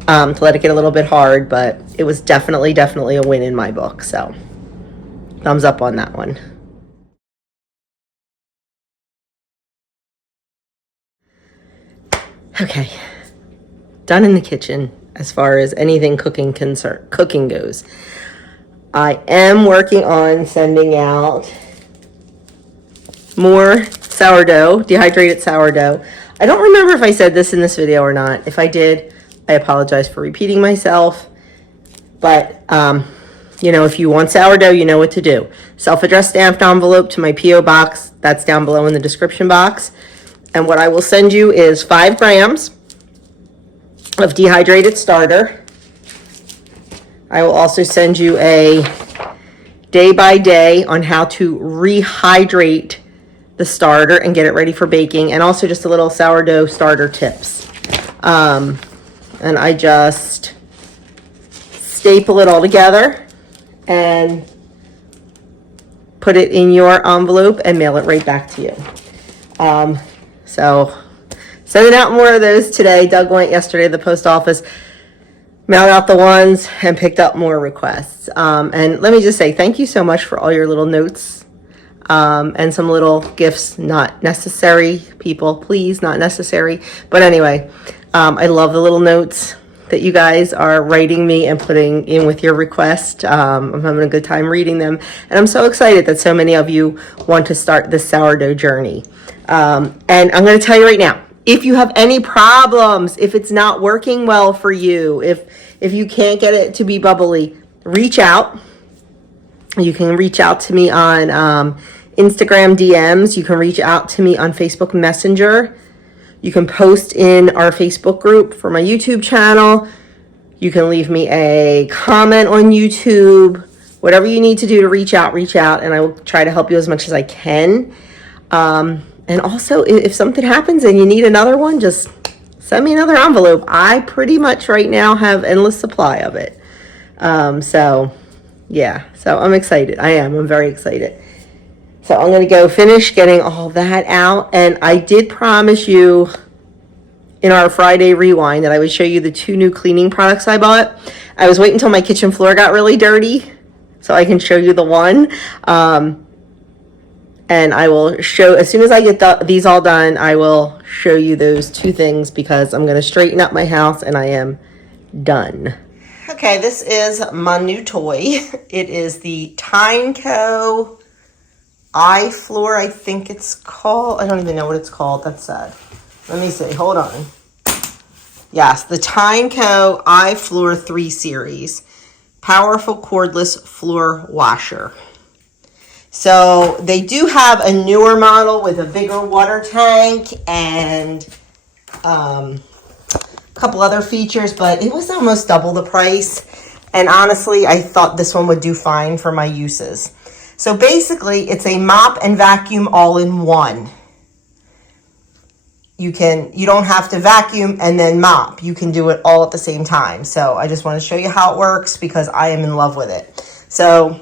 to let it get a little bit hard, but it was definitely a win in my book. So thumbs up on that one. Okay, done in the kitchen as far as anything cooking goes. I am working on sending out more sourdough, dehydrated sourdough. I don't remember if I said this in this video or not. If I did, I apologize for repeating myself. But, you know, if you want sourdough, you know what to do. Self-addressed stamped envelope to my P.O. box. That's down below in the description box. And what I will send you is 5 grams of dehydrated starter. I will also send you a day by day on how to rehydrate the starter and get it ready for baking, and also just a little sourdough starter tips. And I just staple it all together and put it in your envelope and mail it right back to you. So sending out more of those today. Doug went yesterday to the post office, mailed out the ones, and picked up more requests. And let me just say thank you so much for all your little notes and some little gifts. Not necessary, people, please, not necessary. But anyway, I love the little notes that you guys are writing me and putting in with your request. I'm having a good time reading them. And I'm so excited that so many of you want to start this sourdough journey. And I'm going to tell you right now, if you have any problems, if it's not working well for you, if you can't get it to be bubbly, reach out. You can reach out to me on Instagram DMs. You can reach out to me on Facebook Messenger. You can post in our Facebook group for my YouTube channel. You can leave me a comment on YouTube. Whatever you need to do to reach out, and I will try to help you as much as I can. And also, if something happens and you need another one, just send me another envelope. I pretty much right now have endless supply of it. So I'm excited. I'm very excited. So I'm going to go finish getting all that out. And I did promise you in our Friday rewind that I would show you the 2 new cleaning products I bought. I was waiting until my kitchen floor got really dirty so I can show you the one. And I will show, as soon as I get these all done, I will show you those 2 things because I'm going to straighten up my house and I am done. Okay, this is my new toy. It is the Tyneco iFloor, I think it's called. I don't even know what it's called. That's sad. Let me see. Hold on. Yes, the Tyneco iFloor 3 Series. Powerful cordless floor washer. So they do have a newer model with a bigger water tank and a couple other features, but it was almost double the price. And honestly, I thought this one would do fine for my uses. So basically, it's a mop and vacuum all in one. You don't have to vacuum and then mop. You can do it all at the same time. So I just want to show you how it works because I am in love with it. So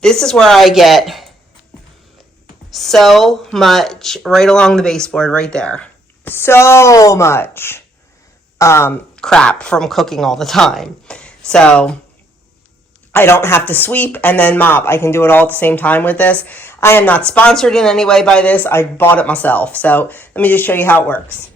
this is where I get so much right along the baseboard right there. So much crap from cooking all the time. So I don't have to sweep and then mop. I can do it all at the same time with this. I am not sponsored in any way by this. I bought it myself. So let me just show you how it works.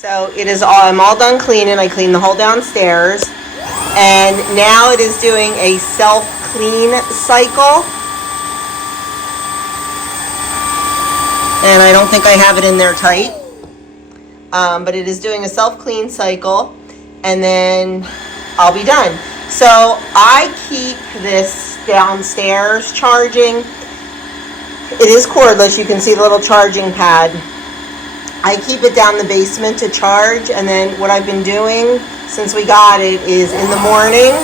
So it is all, I'm all done cleaning. I cleaned the whole downstairs. And now it is doing a self-clean cycle. And I don't think I have it in there tight. but it is doing a self-clean cycle, and then I'll be done. So I keep this downstairs charging. It is cordless. You can see the little charging pad. I keep it down the basement to charge, and then what I've been doing since we got it is in the morning,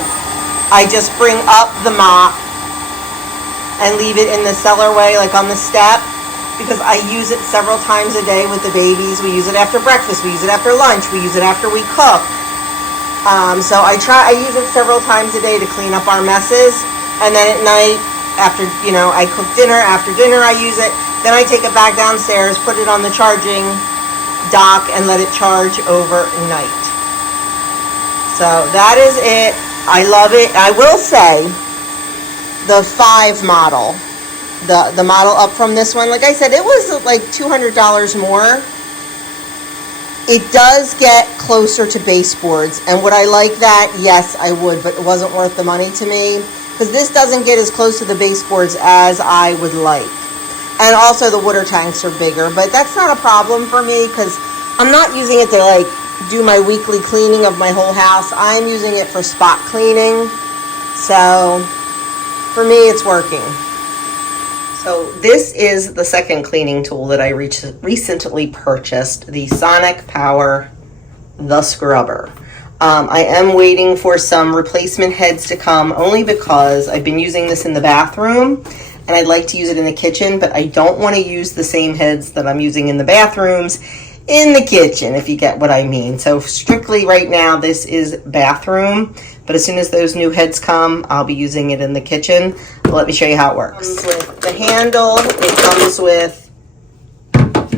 I just bring up the mop and leave it in the cellarway, like on the step, because I use it several times a day with the babies. We use it after breakfast, we use it after lunch, we use it after we cook. So I use it several times a day to clean up our messes, and then at night, after, I cook dinner, after dinner I use it, then I take it back downstairs, put it on the charging dock, and let it charge overnight. So that is it. I love it. I will say, the 5 model, the model up from this one, like I said, it was like $200 more. It does get closer to baseboards, and would I like that? Yes, I would, but it wasn't worth the money to me, because this doesn't get as close to the baseboards as I would like. And also the water tanks are bigger, but that's not a problem for me, because I'm not using it to like do my weekly cleaning of my whole house. I'm using it for spot cleaning, so for me it's working. So this is the second cleaning tool that I recently purchased, the Sonic Power The Scrubber. I am waiting for some replacement heads to come, only because I've been using this in the bathroom and I'd like to use it in the kitchen, but I don't want to use the same heads that I'm using in the bathrooms in the kitchen, if you get what I mean. So strictly right now, this is bathroom, but as soon as those new heads come, I'll be using it in the kitchen. But let me show you how it works. It comes with the handle, it comes with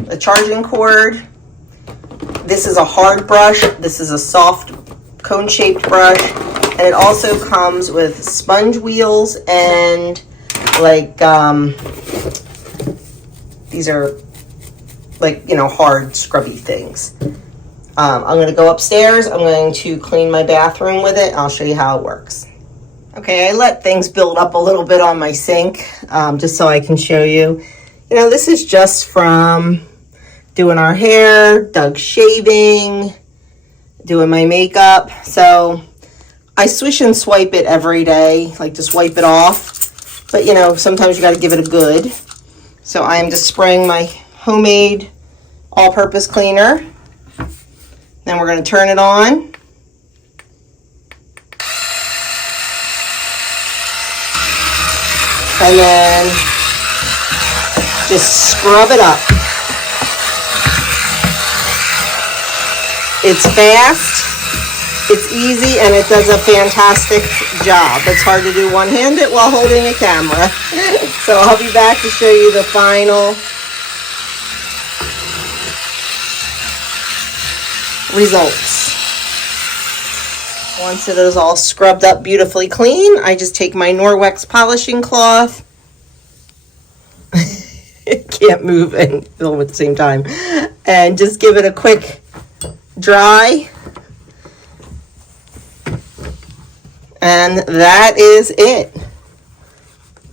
a charging cord. This is a hard brush, this is a soft cone-shaped brush, and it also comes with sponge wheels and like, these are like, hard scrubby things. I'm going to go upstairs. I'm going to clean my bathroom with it. I'll show you how it works. Okay, I let things build up a little bit on my sink, just so I can show you. This is just from doing our hair, Doug's shaving, doing my makeup. So I swish and swipe it every day, like just wipe it off. But, sometimes you got to give it a good. So I am just spraying my homemade all-purpose cleaner. Then we're going to turn it on. And then just scrub it up. It's fast, it's easy, and it does a fantastic job. It's hard to do one-handed while holding a camera. So I'll be back to show you the final results. Once it is all scrubbed up beautifully clean, I just take my Norwex polishing cloth. Can't move and film at the same time. And just give it a quick dry. And that is it.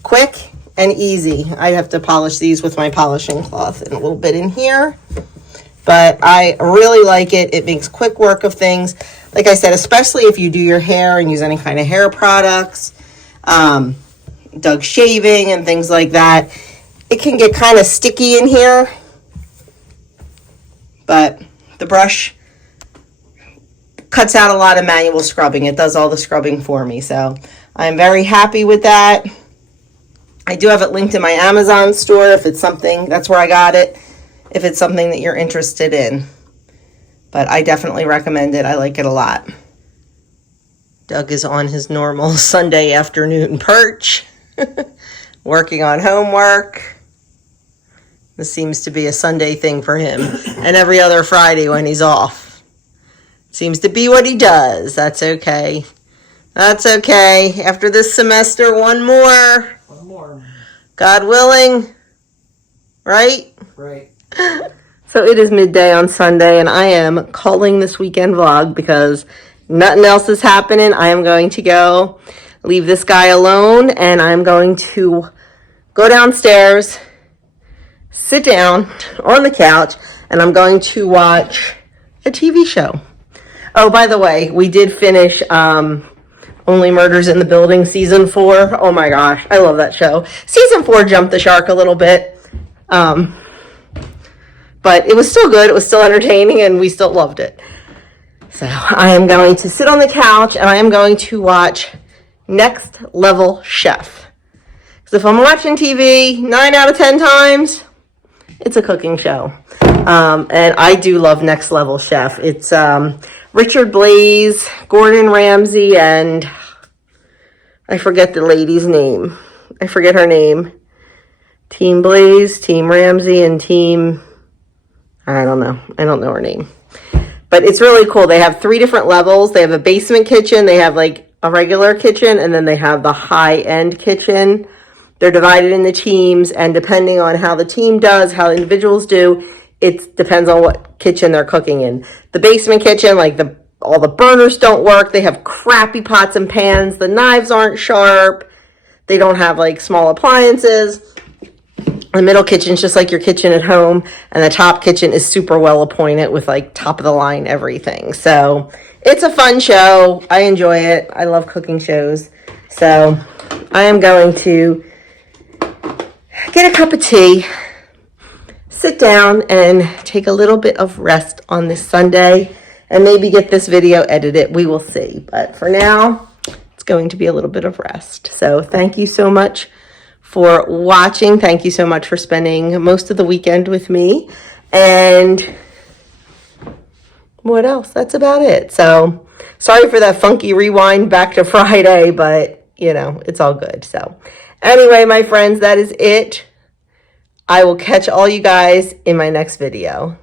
Quick and easy. I have to polish these with my polishing cloth and a little bit in here. But I really like it. It makes quick work of things. Like I said, especially if you do your hair and use any kind of hair products, Doug's shaving and things like that. It can get kind of sticky in here. But the brush cuts out a lot of manual scrubbing. It does all the scrubbing for me. So I'm very happy with that. I do have it linked in my Amazon store if it's something, that's where I got it, if it's something that you're interested in. But I definitely recommend it. I like it a lot. Doug is on his normal Sunday afternoon perch, working on homework. This seems to be a Sunday thing for him, and every other Friday when he's off. Seems to be what he does. That's okay. That's okay. After this semester, one more. One more. God willing. Right? Right. So it is midday on Sunday, and I am calling this weekend vlog because nothing else is happening. I am going to go leave this guy alone, and I'm going to go downstairs, sit down on the couch, and I'm going to watch a TV show. Oh, by the way, we did finish Only Murders in the Building season 4. Oh my gosh, I love that show. Season 4 jumped the shark a little bit. But it was still good. It was still entertaining, and we still loved it. So I am going to sit on the couch, and I am going to watch Next Level Chef. Because if I'm watching TV 9 out of 10 times, it's a cooking show. And I do love Next Level Chef. It's Richard Blais, Gordon Ramsay, and I forget the lady's name. I forget her name. Team Blais, Team Ramsay, and Team... I don't know. I don't know her name. But it's really cool. They have 3 different levels. They have a basement kitchen. They have like a regular kitchen. And then they have the high-end kitchen. They're divided into teams. And depending on how the team does, how individuals do, it depends on what kitchen they're cooking in. The basement kitchen, like all the burners don't work. They have crappy pots and pans. The knives aren't sharp. They don't have like small appliances. The middle kitchen's just like your kitchen at home, and the top kitchen is super well appointed with like top of the line everything. So it's a fun show. I enjoy it. I love cooking shows. So I am going to get a cup of tea, sit down, and take a little bit of rest on this Sunday, and maybe get this video edited. We will see. But for now, it's going to be a little bit of rest. So thank you so much for watching. Thank you so much for spending most of the weekend with me. And what else? That's about it. So sorry for that funky rewind back to Friday, but you know, it's all good. So anyway, my friends, that is it. I will catch all you guys in my next video.